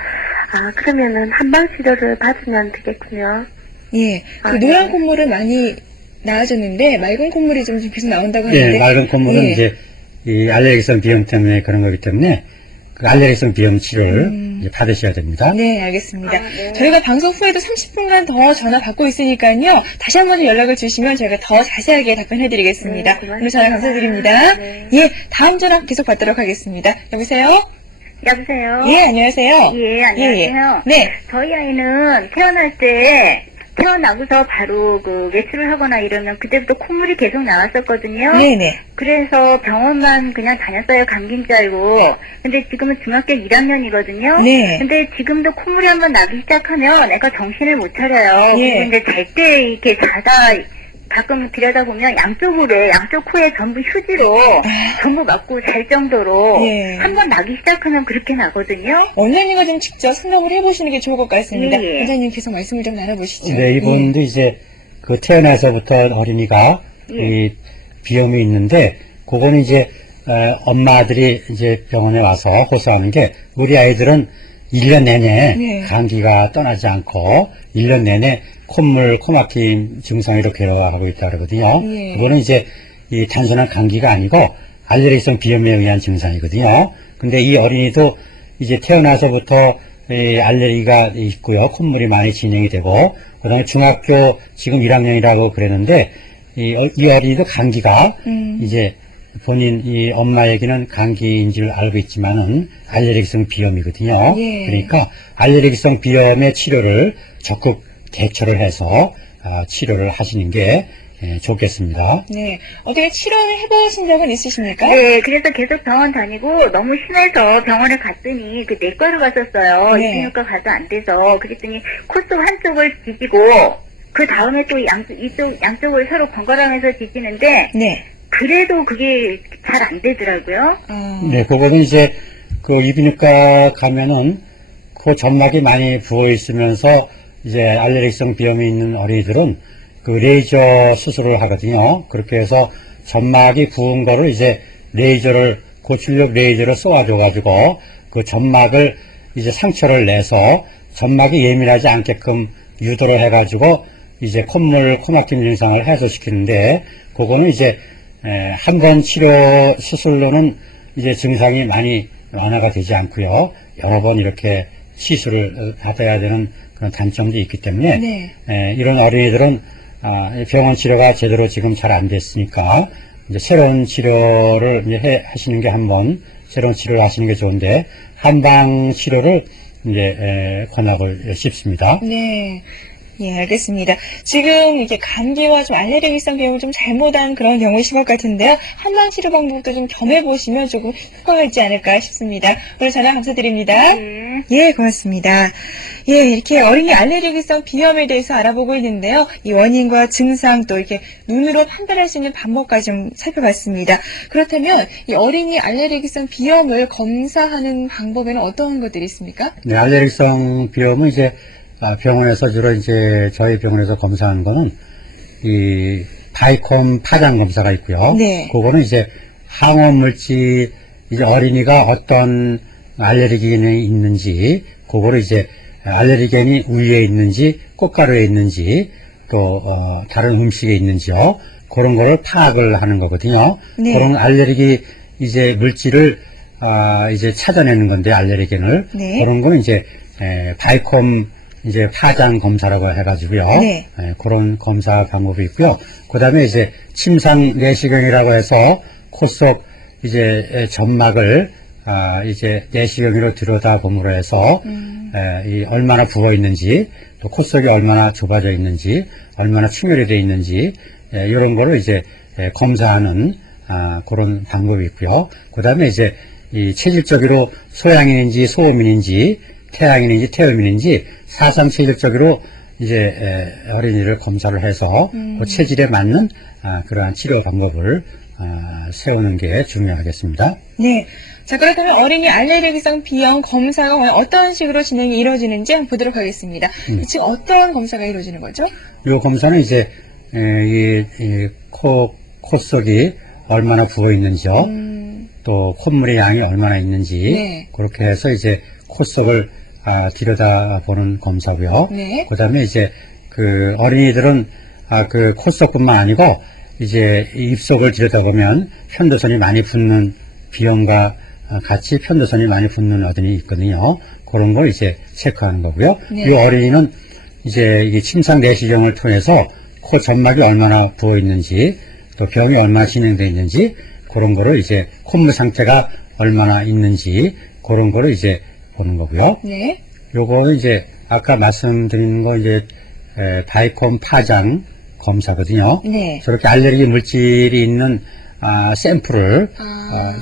그러면은 한방 치료를 받으면 되겠군요. 예, 그 네. 노란 콧물은 많이 나아졌는데 맑은 콧물이 좀 계속 나온다고 하는데. 예, 맑은 콧물은 예. 이제 이 알레르기성 비염 때문에 그런 거기 때문에 그 알레르기성 비염 치료를 이제 받으셔야 됩니다. 네, 알겠습니다. 네. 저희가 방송 후에도 30분간 더 전화 받고 있으니까요. 다시 한번 연락을 주시면 저희가 더 자세하게 답변해드리겠습니다. 네, 오늘 전화 감사드립니다. 네. 예, 다음 전화 계속 받도록 하겠습니다. 여보세요? 여보세요? 예, 안녕하세요. 예, 안녕하세요. 네. 저희 아이는 태어날 때, 태어나고서 바로 그 외출을 하거나 이러면 그때부터 콧물이 계속 나왔었거든요. 네네. 그래서 병원만 그냥 다녔어요. 감기인 줄 알고. 근데 지금은 중학교 1학년이거든요. 네. 근데 지금도 콧물이 한번 나기 시작하면 애가 정신을 못 차려요. 예. 그리고 이제 잘 때 이렇게 자다 가끔 들여다보면 양쪽 코에 전부 휴지로 전부 맞고 잘 정도로 예. 한번 나기 시작하면 그렇게 나거든요. 원장님과 좀 직접 상담을 해보시는 게 좋을 것 같습니다. 예. 원장님 계속 말씀을 좀 나눠보시죠. 네, 이분도 이제 그 태어나서부터 어린이가 예. 이 비염이 있는데, 그거는 이제 엄마들이 이제 병원에 와서 호소하는 게, 우리 아이들은 1년 내내 네. 감기가 떠나지 않고 1년 내내 콧물, 코막힘 증상으로 괴로워하고 있다 그러거든요. 예. 그거는 이제 이 단순한 감기가 아니고 알레르기성 비염에 의한 증상이거든요. 근데 이 어린이도 이제 태어나서부터 이 알레르기가 있고요. 콧물이 많이 진행이 되고, 그 다음에 중학교 지금 1학년이라고 그랬는데, 이 어린이도 감기가 이제 본인 이 엄마 얘기는 감기인 줄 알고 있지만은 알레르기성 비염이거든요. 예. 그러니까 알레르기성 비염의 치료를 적극 대처를 해서 치료를 하시는 게 좋겠습니다. 네. 어떻게 치료를 해보신 적은 있으십니까? 네, 그래서 계속 병원 다니고 너무 심해서 병원에 갔더니 그 내과를 갔었어요. 네. 이비인후과 가도 안 돼서. 그랬더니 코 속 한쪽을 뒤지고 그 다음에 또 양쪽을 서로 번갈아가면서 뒤지는데 네. 그래도 그게 잘 안 되더라고요. 네, 그거는 이제 그 이비인후과 가면은 그 점막이 많이 부어 있으면서 이제 알레르기성 비염이 있는 어린이들은 그 레이저 수술을 하거든요. 그렇게 해서 점막이 부은 거를 이제 고출력 레이저를 쏘아줘가지고 그 점막을 이제 상처를 내서 점막이 예민하지 않게끔 유도를 해가지고 이제 콧물, 코막힘 증상을 해소시키는데, 그거는 이제 한 번 치료 수술로는 이제 증상이 많이 완화가 되지 않고요. 여러 번 이렇게 시술을 받아야 되는 그런 단점도 있기 때문에 네. 이런 어린이들은 병원 치료가 제대로 지금 잘 안 됐으니까 이제 새로운 치료를 이제 하시는 게 한번 새로운 치료를 하시는 게 좋은데, 한방 치료를 이제 권하고 싶습니다. 네. 예, 알겠습니다. 지금 이게 감기와 좀 알레르기성 비염을 좀 잘못한 그런 경우이신 것 같은데요. 한방 치료 방법도 좀 겸해보시면 조금 효과가 있지 않을까 싶습니다. 오늘 전화 감사드립니다. 네. 예, 고맙습니다. 예, 이렇게 어린이 알레르기성 비염에 대해서 알아보고 있는데요. 이 원인과 증상 또 이렇게 눈으로 판단할 수 있는 방법까지 좀 살펴봤습니다. 그렇다면 이 어린이 알레르기성 비염을 검사하는 방법에는 어떤 것들이 있습니까? 네, 알레르기성 비염은 이제 병원에서 주로 이제 저희 병원에서 검사하는 거는 이 바이콤 파장 검사가 있고요. 네. 그거는 이제 항원 물질, 이제 어린이가 어떤 알레르기는 있는지 그거를 이제 알레르겐이 우유에 있는지 꽃가루에 있는지 또 다른 음식에 있는지요. 그런 거를 파악을 하는 거거든요. 네. 그런 알레르기 이제 물질을 이제 찾아내는 건데 알레르겐을 네. 그런 거는 이제 바이콤 이제 파장 검사라고 해가지고요. 네. 그런 검사 방법이 있고요. 그다음에 이제 침상 내시경이라고 해서 코 속 이제 점막을 이제 내시경으로 들여다봄으로 해서 이 얼마나 부어 있는지 또 코 속이 얼마나 좁아져 있는지 얼마나 충혈이 되어 있는지 이런 거를 이제 검사하는 그런 방법이 있고요. 그다음에 이제 이 체질적으로 소양인인지 소음인인지 태양인인지 태음인인지 사상 체질적으로 이제 어린이를 검사를 해서 그 체질에 맞는 그러한 치료 방법을 세우는 게 중요하겠습니다. 네. 자, 그렇다면 어린이 알레르기성 비염 검사가 과연 어떤 식으로 진행이 이루어지는지 한번 보도록 하겠습니다. 지금 어떤 검사가 이루어지는 거죠? 이 검사는 이제 코 속이 얼마나 부어 있는지요. 또 콧물의 양이 얼마나 있는지 네. 그렇게 해서 이제 코 속을 들여다보는 검사고요. 네. 그다음에 이제 그 어린이들은 그 코 속뿐만 아니고 이제 입속을 들여다보면 편도선이 많이 붓는 비염과 같이 편도선이 많이 붓는 어린이 있거든요. 그런 걸 이제 체크하는 거고요. 네. 이 어린이는 이제 이 침상 내시경을 통해서 코 점막이 얼마나 부어 있는지 또 병이 얼마나 진행되어 있는지 그런 거를 이제 콧물 상태가 얼마나 있는지 그런 거를 이제 보는 거고요. 네. 요거는 이제 아까 말씀드린 거 이제 바이콤 파장 검사거든요. 네. 저렇게 알레르기 물질이 있는 샘플을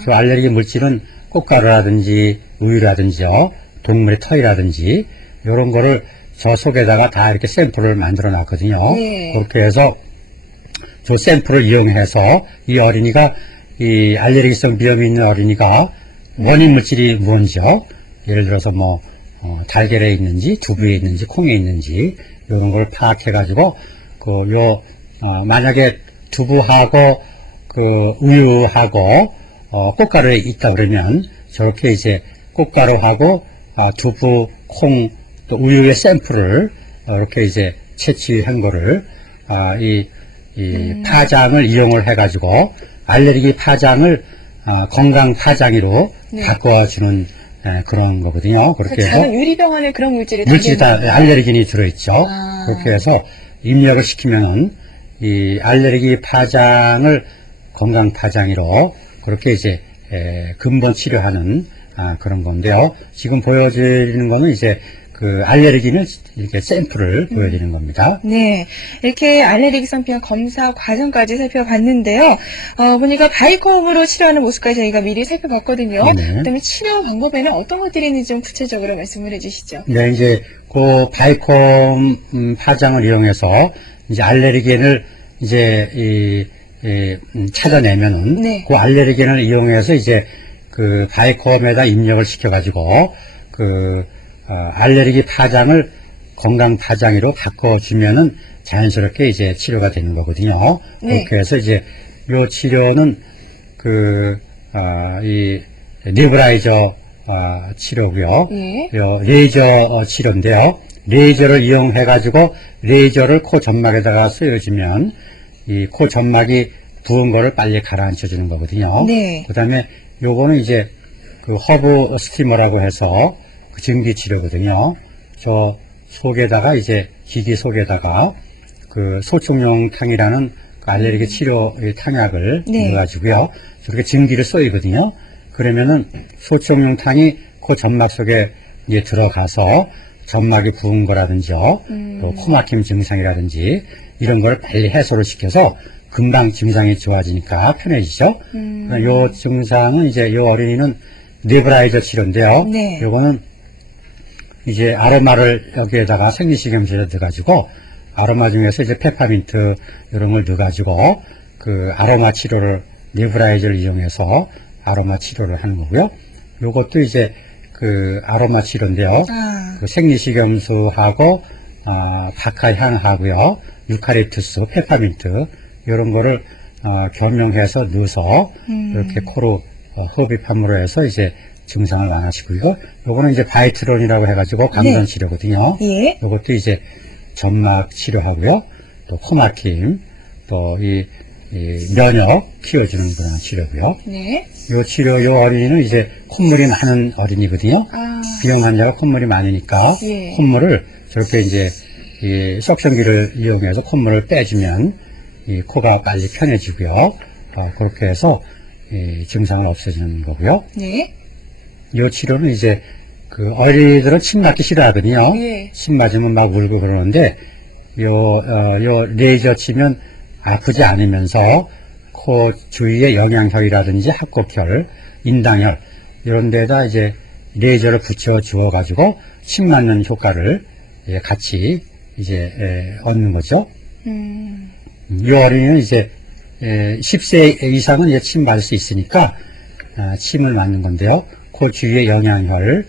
그 알레르기 물질은 꽃가루라든지 우유라든지요, 동물의 털이라든지 이런 거를 저 속에다가 다 이렇게 샘플을 만들어 놨거든요. 네. 그렇게 해서 저 샘플을 이용해서 이 어린이가 이 알레르기성 비염이 있는 어린이가 원인 물질이 무엇이죠? 예를 들어서 뭐 달걀에 있는지 두부에 있는지 콩에 있는지 이런 걸 파악해 가지고 만약에 두부하고 그 우유하고 꽃가루에 있다 그러면 저렇게 이제 꽃가루하고 두부, 콩, 또 우유의 샘플을 이렇게 이제 채취한 거를 이 파장을 이용을 해가지고 알레르기 파장을 건강 파장으로 네. 바꿔주는 그런 거거든요. 그렇게 해서 작은 유리병 안에 그런 물질이 물질이 다 담겨 있는 알레르긴이 들어있죠. 아. 그렇게 해서 입력을 시키면은 이 알레르기 파장을 건강 파장으로 그렇게 이제 근본 치료하는 그런 건데요. 지금 보여드리는 거는 이제 그 알레르기는 이렇게 샘플을 보여드리는 겁니다. 네, 이렇게 알레르기성 비염 검사 과정까지 살펴봤는데요. 보니까 바이콤으로 치료하는 모습까지 저희가 미리 살펴봤거든요. 네. 그다음에 치료 방법에는 어떤 것들이 있는지 좀 구체적으로 말씀을 해주시죠. 네, 이제 그 바이콤 파장을 이용해서 이제 알레르겐을 이제 찾아내면은 네. 그 알레르겐을 이용해서 이제 그 바이콤에다 입력을 시켜가지고 알레르기 파장을 건강 파장으로 바꿔주면은 자연스럽게 이제 치료가 되는 거거든요. 네. 그렇게 해서 이제 요 치료는 이 네브라이저 치료고요. 예. 요 레이저 치료인데요. 레이저를 이용해 가지고 레이저를 코 점막에다가 쏘여주면 이 코 점막이 부은 거를 빨리 가라앉혀 주는 거거든요. 네. 그다음에 요거는 이제 그 허브 스티머라고 해서 그 증기 치료거든요. 저 속에다가 이제 기기 속에다가 그 소총용탕이라는 그 알레르기 치료 탕약을 네. 넣어가지고요. 저렇게 증기를 쏘이거든요. 그러면은 소총용탕이 그 점막 속에 이제 들어가서 점막이 부은 거라든지요. 또 코막힘 증상이라든지 이런 걸 빨리 해소를 시켜서 금방 증상이 좋아지니까 편해지죠. 요 증상은 이제 요 어린이는 네브라이저 치료인데요. 네. 요거는 이제 아로마를 여기에다가 생리식염제를 넣어가지고 아로마 중에서 이제 페퍼민트 이런 걸 넣어가지고 그 아로마 치료를 네브라이저를 이용해서 아로마 치료를 하는 거고요. 요것도 이제 그 아로마 치료인데요. 그 생리식염수하고 박하향하고요, 유카리투스, 페퍼민트 이런 거를 겸용해서 넣어서 이렇게 코로 흡입함으로 해서 이제 증상을 완화시키고, 요거는 이제 바이트론이라고 해가지고 강선 네. 치료거든요. 예. 요것도 이제 점막 치료하고요. 또 코막힘, 또 이 면역 키워주는 그런 치료고요. 네. 요 어린이는 이제 콧물이 많은 어린이거든요. 아, 비형 환자가 콧물이 많으니까 예. 콧물을 저렇게 이제 이 석션기를 이용해서 콧물을 빼주면 이 코가 빨리 편해지고요. 그렇게 해서 이 증상을 없애주는 거고요. 네. 이 치료는 이제 그 어린이들은 침 맞기 싫어하거든요. 예. 침 맞으면 막 울고 그러는데 요 레이저 치면 아프지 않으면서 코 주위에 영양혈이라든지 합곡혈, 인당혈 이런 데다 이제 레이저를 붙여 주어 가지고 침 맞는 효과를 같이 이제 얻는 거죠. 이 어린이는 이제 10세 이상은 이제 침 맞을 수 있으니까 침을 맞는 건데요. 코 주위에 영양혈,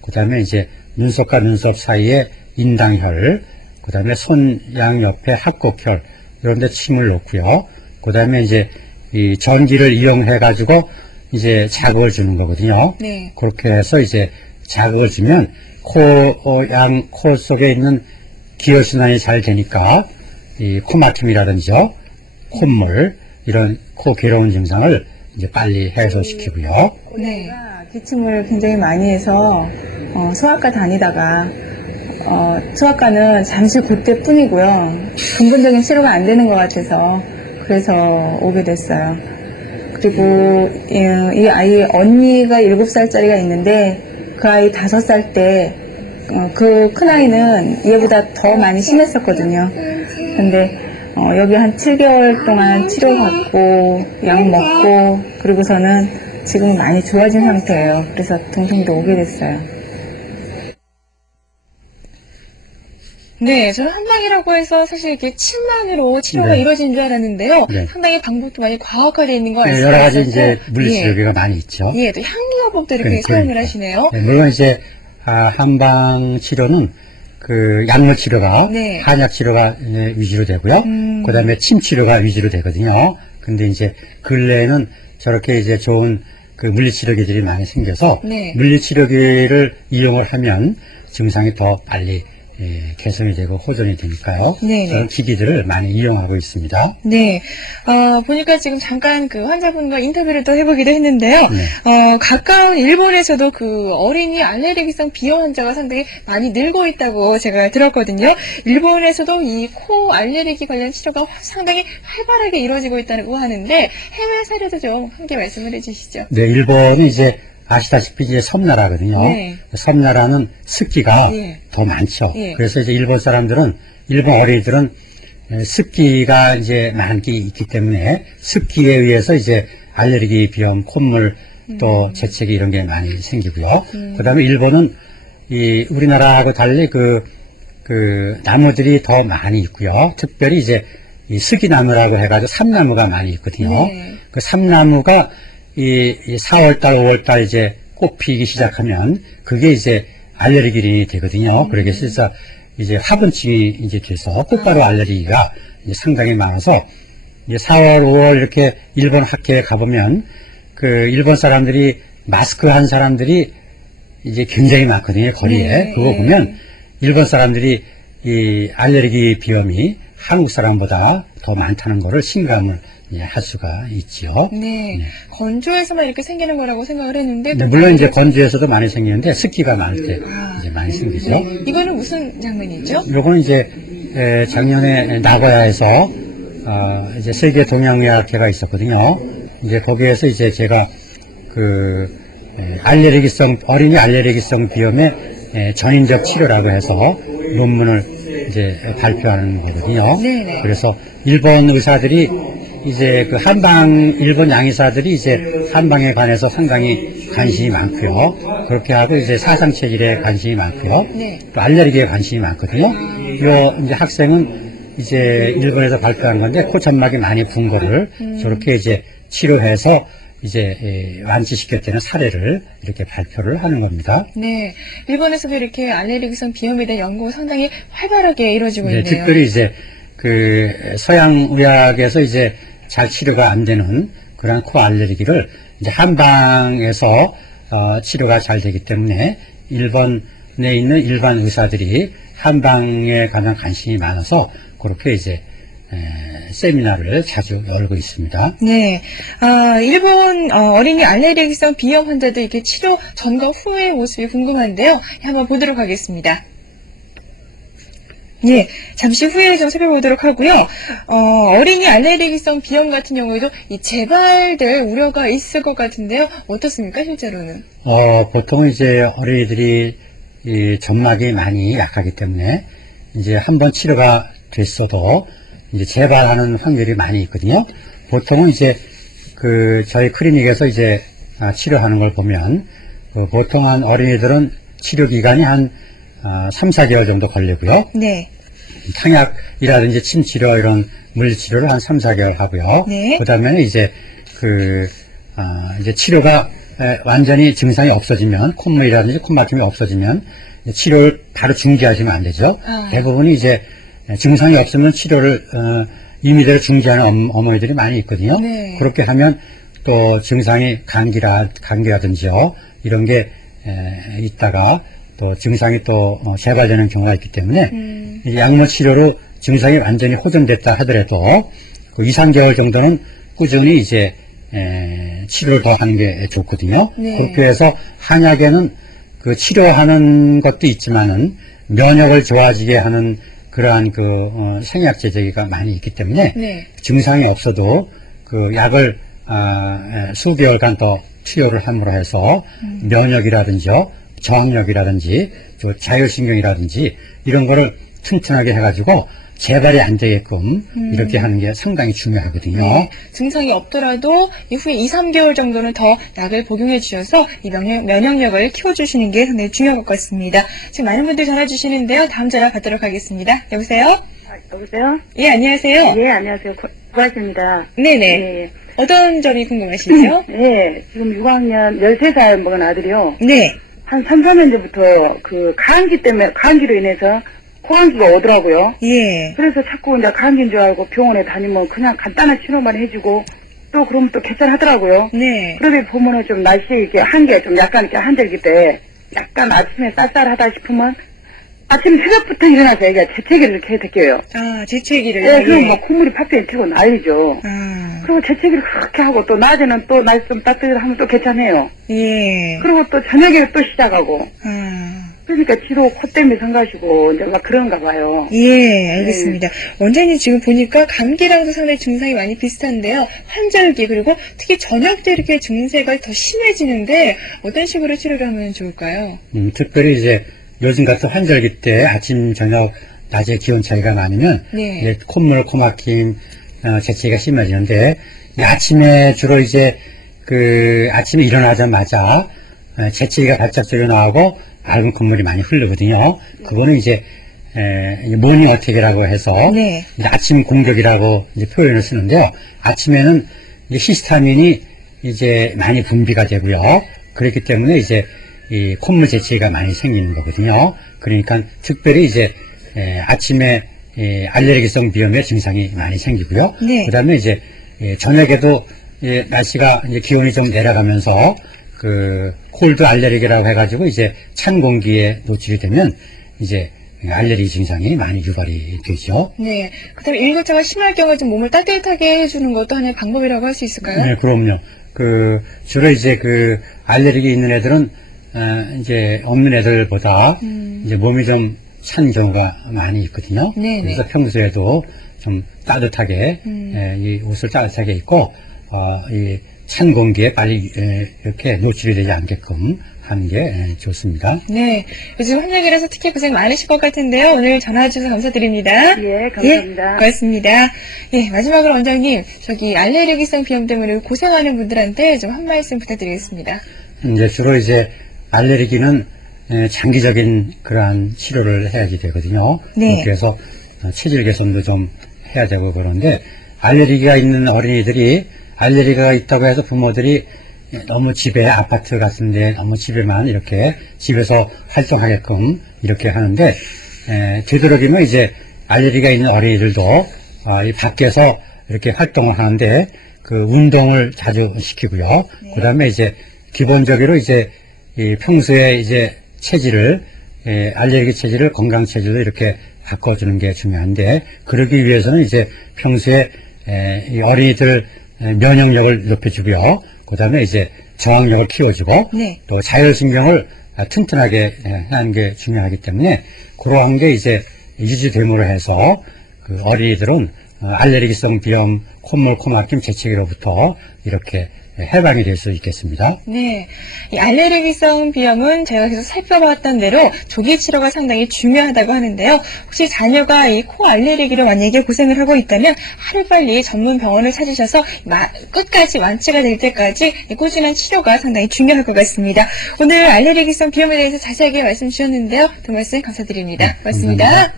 그 다음에 이제 눈썹과 눈썹 사이에 인당혈, 그 다음에 손 양옆에 합곡혈 이런 데 침을 놓고요. 그 다음에 이제 이 전기를 이용해 가지고 이제 자극을 주는 거거든요. 네. 그렇게 해서 이제 자극을 주면 코 속에 있는 기혈순환이 잘 되니까 이 코막힘이라든지요, 콧물 이런 코 괴로운 증상을 이제 빨리 해소시키고요. 네. 기침을 굉장히 많이 해서 소아과 다니다가 소아과는 잠시 그때뿐이고요. 근본적인 치료가 안 되는 것 같아서 그래서 오게 됐어요. 그리고 이 아이 언니가 7살짜리가 있는데 그 아이 5살 때 그 큰아이는 얘보다 더 많이 심했었거든요. 근데 여기 한 7개월 동안 치료받고 약 먹고 그리고서는 지금 많이 좋아진 상태예요. 그래서 동생도 오게 됐어요. 네, 저는 한방이라고 해서 사실 이렇게 침만으로 치료가 네. 이루어지는 줄 알았는데요. 네. 상당히 방법도 많이 과학화되어 있는 것 네, 같습니다. 여러 가지 이제 물리치료기가 많이 있죠. 예, 또 향기화법도 이렇게 그러니까. 사용을 하시네요. 네, 물론 이제 한방 치료는 그 약물 치료가 네. 한약 치료가 위주로 되고요. 그다음에 침 치료가 위주로 되거든요. 근데 이제 근래에는 저렇게 이제 좋은 그 물리치료기들이 많이 생겨서 네. 물리치료기를 이용을 하면 증상이 더 빨리 개선이 되고 호전이 되니까요. 네네. 그런 기기들을 많이 이용하고 있습니다. 네, 보니까 지금 잠깐 그 환자분과 인터뷰를 또 해보기도 했는데요. 네. 가까운 일본에서도 그 어린이 알레르기성 비염 환자가 상당히 많이 늘고 있다고 제가 들었거든요. 일본에서도 이 코 알레르기 관련 치료가 상당히 활발하게 이루어지고 있다고 하는데 해외 사례도 좀 함께 말씀을 해주시죠. 네, 일본은 이제 아시다시피 이제 섬나라거든요. 네. 섬나라는 습기가 예. 더 많죠. 예. 그래서 이제 일본 어린이들은 습기가 이제 많기 있기 때문에 습기에 의해서 이제 알레르기, 비염, 콧물 또 재채기 이런 게 많이 생기고요. 그다음에 일본은 이 우리나라하고 달리 그 나무들이 더 많이 있고요. 특별히 이제 이 스기나무라고 해가지고 삼나무가 많이 있거든요. 네. 그 삼나무가 이 4월달, 5월달 이제 꽃 피기 시작하면 그게 이제 알레르기이 되거든요. 그러게 해서 이제 화분증이 이제 돼서 꽃가루 알레르기가 이제 상당히 많아서 이제 4월, 5월 이렇게 일본 학교에 가보면 그 일본 사람들이 마스크 한 사람들이 이제 굉장히 많거든요. 거리에. 네. 그거 보면 일본 사람들이 이 알레르기 비염이 한국 사람보다 더 많다는 거를 실감을 할 수가 있지요. 네, 건조해서만 이렇게 생기는 거라고 생각을 했는데 네, 물론 이제 건조에서도 많이 생기는데 습기가 많을 때 아. 이제 많이 생기죠. 네. 이거는 무슨 장면이죠? 요거는 이제 작년에 나고야에서 이제 세계 동양의학회가 있었거든요. 이제 거기에서 이제 제가 그 어린이 알레르기성 비염의 전인적 치료라고 해서 논문을 이제 발표하는 거거든요. 네네. 그래서 일본 의사들이 이제 그 일본 양의사들이 이제 한방에 관해서 상당히 관심이 많고요. 그렇게 하고 이제 사상체질에 관심이 많고요. 네. 또 알레르기에 관심이 많거든요. 요 이제 학생은 이제 일본에서 발표한 건데 코점막이 많이 분 거를 저렇게 이제 치료해서 이제 완치시켰다는 사례를 이렇게 발표를 하는 겁니다. 네, 일본에서도 이렇게 알레르기성 비염에 대한 연구가 상당히 활발하게 이루어지고 네, 있네요. 특별히 이제 그 서양 의학에서 이제 잘 치료가 안 되는 그런 코 알레르기를 이제 한방에서 치료가 잘 되기 때문에 일본에 있는 일반 의사들이 한방에 가장 관심이 많아서 그렇게 이제 세미나를 자주 열고 있습니다. 네. 일본 어린이 알레르기성 비염 환자들 이렇게 치료 전과 후의 모습이 궁금한데요. 한번 보도록 하겠습니다. 네, 잠시 후에 좀 살펴보도록 하고요. 어린이 알레르기성 비염 같은 경우에도 이 재발될 우려가 있을 것 같은데요. 어떻습니까, 실제로는? 보통 이제 어린이들이 이 점막이 많이 약하기 때문에 이제 한번 치료가 됐어도 이제 재발하는 확률이 많이 있거든요. 보통은 이제 저희 클리닉에서 이제 치료하는 걸 보면 보통 한 어린이들은 치료 기간이 한 3, 4개월 정도 걸리고요. 네. 탕약이라든지 침치료 이런 물리치료를 한 3, 4개월 하고요. 네. 그 다음에는 이제 이제 치료가 완전히 증상이 없어지면, 콧물이라든지 콧막힘이 없어지면 치료를 바로 중지하시면 안 되죠. 대부분이 이제 증상이 없으면 치료를 임의대로 중지하는 어머니들이 많이 있거든요. 네. 그렇게 하면 또 증상이 감기라든지요 이런 게 있다가 또 증상이 또 재발되는 경우가 있기 때문에 이 약물 치료로 증상이 완전히 호전됐다 하더라도 그 2, 3개월 정도는 꾸준히 이제 치료를 더 하는 게 좋거든요. 네. 그렇게 해서 한약에는 그 치료하는 것도 있지만은 면역을 좋아지게 하는 그러한 생약 제제가 많이 있기 때문에 네. 증상이 없어도 그 약을 수개월간 더 투여를 함으로 해서 면역이라든지요, 저항력이라든지 자율신경이라든지 이런 거를 튼튼하게 해가지고 재발이 안 되게끔 이렇게 하는 게 상당히 중요하거든요. 네. 증상이 없더라도 이후에 2, 3개월 정도는 더 약을 복용해 주셔서 이 면역력을 키워주시는 게 상당히 중요한 것 같습니다. 지금 많은 분들이 전화 주시는데요. 다음 전화 받도록 하겠습니다. 여보세요? 여보세요? 예, 안녕하세요. 예, 안녕하세요. 고하십니다. 네네. 예, 어떤 점이 궁금하시죠? 예, 지금 6학년 13살 먹은 아들이요. 네. 한 3, 4년 전부터 감기로 인해서 코감기가 오더라고요. 예. 그래서 자꾸 이제 감기인 줄 알고 병원에 다니면 그냥 간단한 치료만 해주고 또 그러면 또 괜찮하더라고요. 네. 그러다 보면은 좀 날씨에 이렇게 한게 좀 약간 이렇게 한절기 때 약간 아침에 쌀쌀하다 싶으면 아침 새벽부터 일어나서 애가 재채기를 이렇게 느껴요. 재채기를. 예, 그럼 뭐 콧물이 팍팍 튀고 난리죠. 그리고 재채기를 그렇게 하고 또 낮에는 또 날씨 좀 따뜻하면 또 괜찮아요. 예. 그리고 또 저녁에 또 시작하고. 그러니까 지도 코 때문에 성가시고 이제 막 그런가 봐요. 예, 알겠습니다. 원장님 지금 보니까 감기랑도 상당히 증상이 많이 비슷한데요. 환절기 그리고 특히 저녁 때 이렇게 증세가 더 심해지는데 어떤 식으로 치료를 하면 좋을까요? 특별히 이제 요즘 같은 환절기 때 아침, 저녁, 낮에 기온 차이가 많으면 네. 이제 콧물, 코막힘, 재채기가 심해지는데 아침에 주로 이제 아침에 일어나자마자 재채기가 발작적으로 나오고 맑은 콧물이 많이 흐르거든요. 그거는 이제 모닝 어택이라고 해서 네. 이제 아침 공격이라고 이제 표현을 쓰는데요. 아침에는 이제 히스타민이 이제 많이 분비가 되고요. 그렇기 때문에 이제 이 콧물 재채기가 많이 생기는 거거든요. 그러니까 특별히 이제 아침에 알레르기성 비염의 증상이 많이 생기고요. 네. 그다음에 이제 저녁에도 날씨가 이제 기온이 좀 내려가면서 콜드 알레르기라고 해가지고 이제 찬 공기에 노출이 되면 이제 알레르기 증상이 많이 유발이 되죠. 네. 그다음에 일교차가 심할 경우 좀 몸을 따뜻하게 해주는 것도 하나의 방법이라고 할 수 있을까요? 네, 그럼요. 주로 이제 알레르기 있는 애들은 이제 없는 애들보다 이제 몸이 좀 찬 경우가 많이 있거든요. 네네. 그래서 평소에도 좀 따뜻하게 이 옷을 따뜻하게 입고 이 찬 공기에 빨리 이렇게 노출이 되지 않게끔 하는 게 좋습니다. 네. 요즘 환절기라서 특히 고생 많으실 것 같은데요. 오늘 전화 주셔서 감사드립니다. 예, 감사합니다. 예, 고맙습니다. 예, 마지막으로 원장님, 알레르기성 비염 때문에 고생하는 분들한테 좀 한 말씀 부탁드리겠습니다. 이제 주로 이제 알레르기는 장기적인 그러한 치료를 해야지 되거든요. 네. 그래서 체질 개선도 좀 해야 되고 그런데 알레르기가 있는 어린이들이 알레르기가 있다고 해서 부모들이 너무 집에 아파트 같은데 너무 집에만 이렇게 집에서 활동하게끔 이렇게 하는데 되도록이면 이제 알레르기가 있는 어린이들도 이 밖에서 이렇게 활동을 하는데 운동을 자주 시키고요. 네. 그다음에 이제 기본적으로 이제 이 평소에 이제 체질을, 알레르기 체질을 건강 체질로 이렇게 바꿔주는 게 중요한데, 그러기 위해서는 이제 평소에 이 어린이들 면역력을 높여주고요. 그 다음에 이제 저항력을 키워주고, 네. 또 자율신경을 튼튼하게 하는 게 중요하기 때문에, 그러한 게 이제 유지됨으로 해서 그 어린이들은 알레르기성 비염, 콧물, 코막힘, 재채기로부터 이렇게 해방이 될 수 있겠습니다. 네. 이 알레르기성 비염은 제가 계속 살펴봤던 대로 조기 치료가 상당히 중요하다고 하는데요. 혹시 자녀가 이 코 알레르기로 만약에 고생을 하고 있다면 하루빨리 전문 병원을 찾으셔서 끝까지 완치가 될 때까지 이 꾸준한 치료가 상당히 중요할 것 같습니다. 오늘 알레르기성 비염에 대해서 자세하게 말씀 주셨는데요. 그 말씀 감사드립니다. 고맙습니다.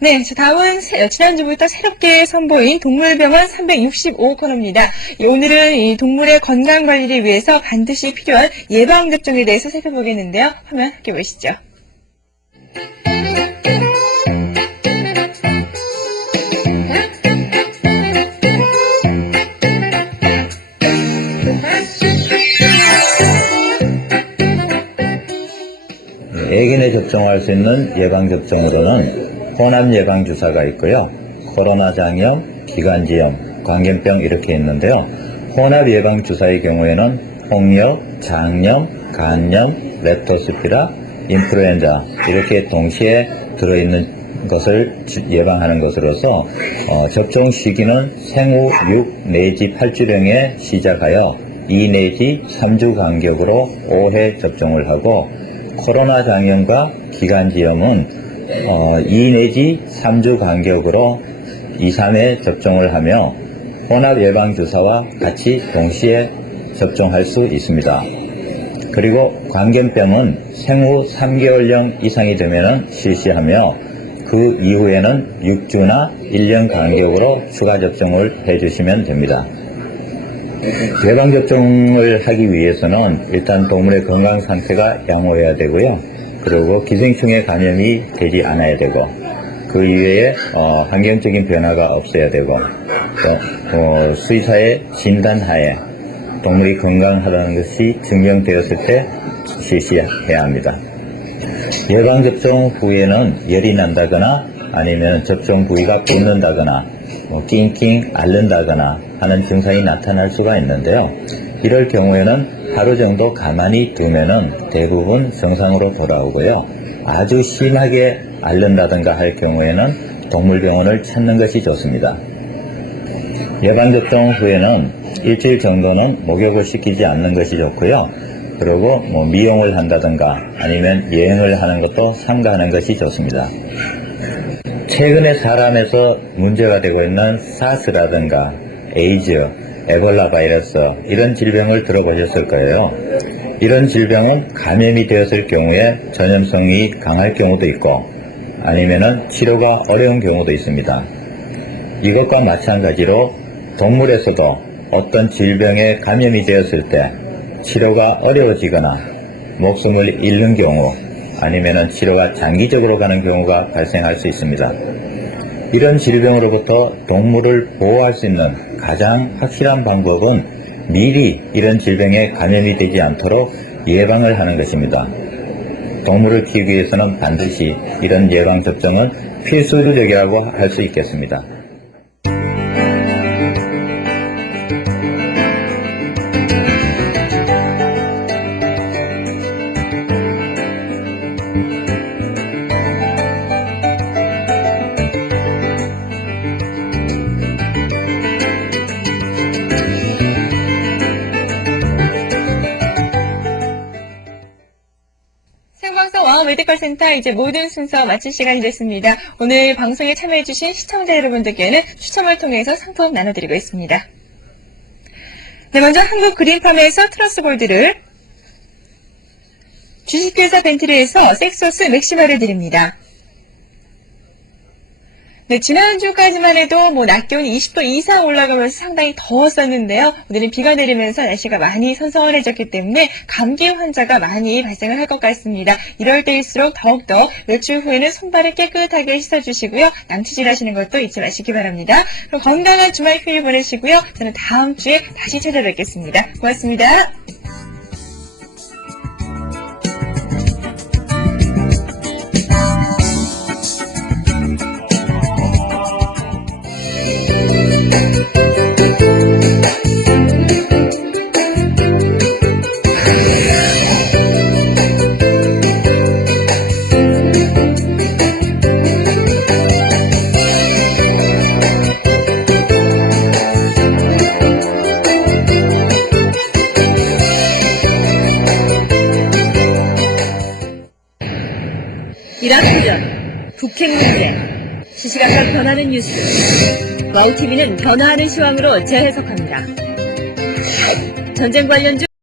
네, 다음은 지난주부터 새롭게 선보인 동물병원 365코너입니다. 오늘은 이 동물의 건강 관리를 위해서 반드시 필요한 예방접종에 대해서 살펴보겠는데요. 화면 함께 보시죠. 애견에 접종할 수 있는 예방접종으로는 혼합 예방주사가 있고요. 코로나 장염, 기관지염, 광견병 이렇게 있는데요. 혼합 예방주사의 경우에는 홍역, 장염, 간염, 렙토스피라, 인플루엔자 이렇게 동시에 들어있는 것을 예방하는 것으로서 접종 시기는 생후 6 내지 8주령에 시작하여 2 내지 3주 간격으로 5회 접종을 하고 코로나 장염과 기관지염은 2 내지 3주 간격으로 2, 3회 접종을 하며 혼합 예방주사와 같이 동시에 접종할 수 있습니다. 그리고 광견병은 생후 3개월령 이상이 되면 실시하며 그 이후에는 6주나 1년 간격으로 추가 접종을 해주시면 됩니다. 예방접종을 하기 위해서는 일단 동물의 건강 상태가 양호해야 되고요. 그리고 기생충의 감염이 되지 않아야 되고 그 이외에 환경적인 변화가 없어야 되고 또 수의사의 진단하에 동물이 건강하다는 것이 증명되었을 때 실시해야 합니다. 예방접종 후에는 열이 난다거나 아니면 접종 부위가 붓는다거나 낑낑 앓는다거나 하는 증상이 나타날 수가 있는데요. 이럴 경우에는 하루 정도 가만히 두면은 대부분 정상으로 돌아오고요. 아주 심하게 앓는다든가 할 경우에는 동물병원을 찾는 것이 좋습니다. 예방접종 후에는 일주일 정도는 목욕을 시키지 않는 것이 좋고요. 그리고 미용을 한다든가 아니면 여행을 하는 것도 삼가하는 것이 좋습니다. 최근에 사람에서 문제가 되고 있는 사스라든가 에이즈, 에볼라 바이러스 이런 질병을 들어보셨을 거예요. 이런 질병은 감염이 되었을 경우에 전염성이 강할 경우도 있고 아니면은 치료가 어려운 경우도 있습니다. 이것과 마찬가지로 동물에서도 어떤 질병에 감염이 되었을 때 치료가 어려워지거나 목숨을 잃는 경우 아니면은 치료가 장기적으로 가는 경우가 발생할 수 있습니다. 이런 질병으로부터 동물을 보호할 수 있는 가장 확실한 방법은 미리 이런 질병에 감염이 되지 않도록 예방을 하는 것입니다. 동물을 키우기 위해서는 반드시 이런 예방접종은 필수적이라고 할 수 있겠습니다. 메디컬센터 이제 모든 순서 마칠 시간이 됐습니다. 오늘 방송에 참여해주신 시청자 여러분들께는 추첨을 통해서 상품 나눠드리고 있습니다. 네, 먼저 한국 그린팜에서 트러스 골드를, 주식회사 벤틀리에서 섹소스 맥시마를 드립니다. 네, 지난주까지만 해도 낮 기온이 20도 이상 올라가면서 상당히 더웠었는데요. 오늘은 비가 내리면서 날씨가 많이 선선해졌기 때문에 감기 환자가 많이 발생을 할 것 같습니다. 이럴 때일수록 더욱더 외출 후에는 손발을 깨끗하게 씻어주시고요. 양치질 하시는 것도 잊지 마시기 바랍니다. 그럼 건강한 주말 휴일 보내시고요. 저는 다음 주에 다시 찾아뵙겠습니다. 고맙습니다. 이란 후전, 북핵 문제, 시시각각 변하는 뉴스. 와우TV는 변화하는 시황으로 재해석합니다. 전쟁 관련 주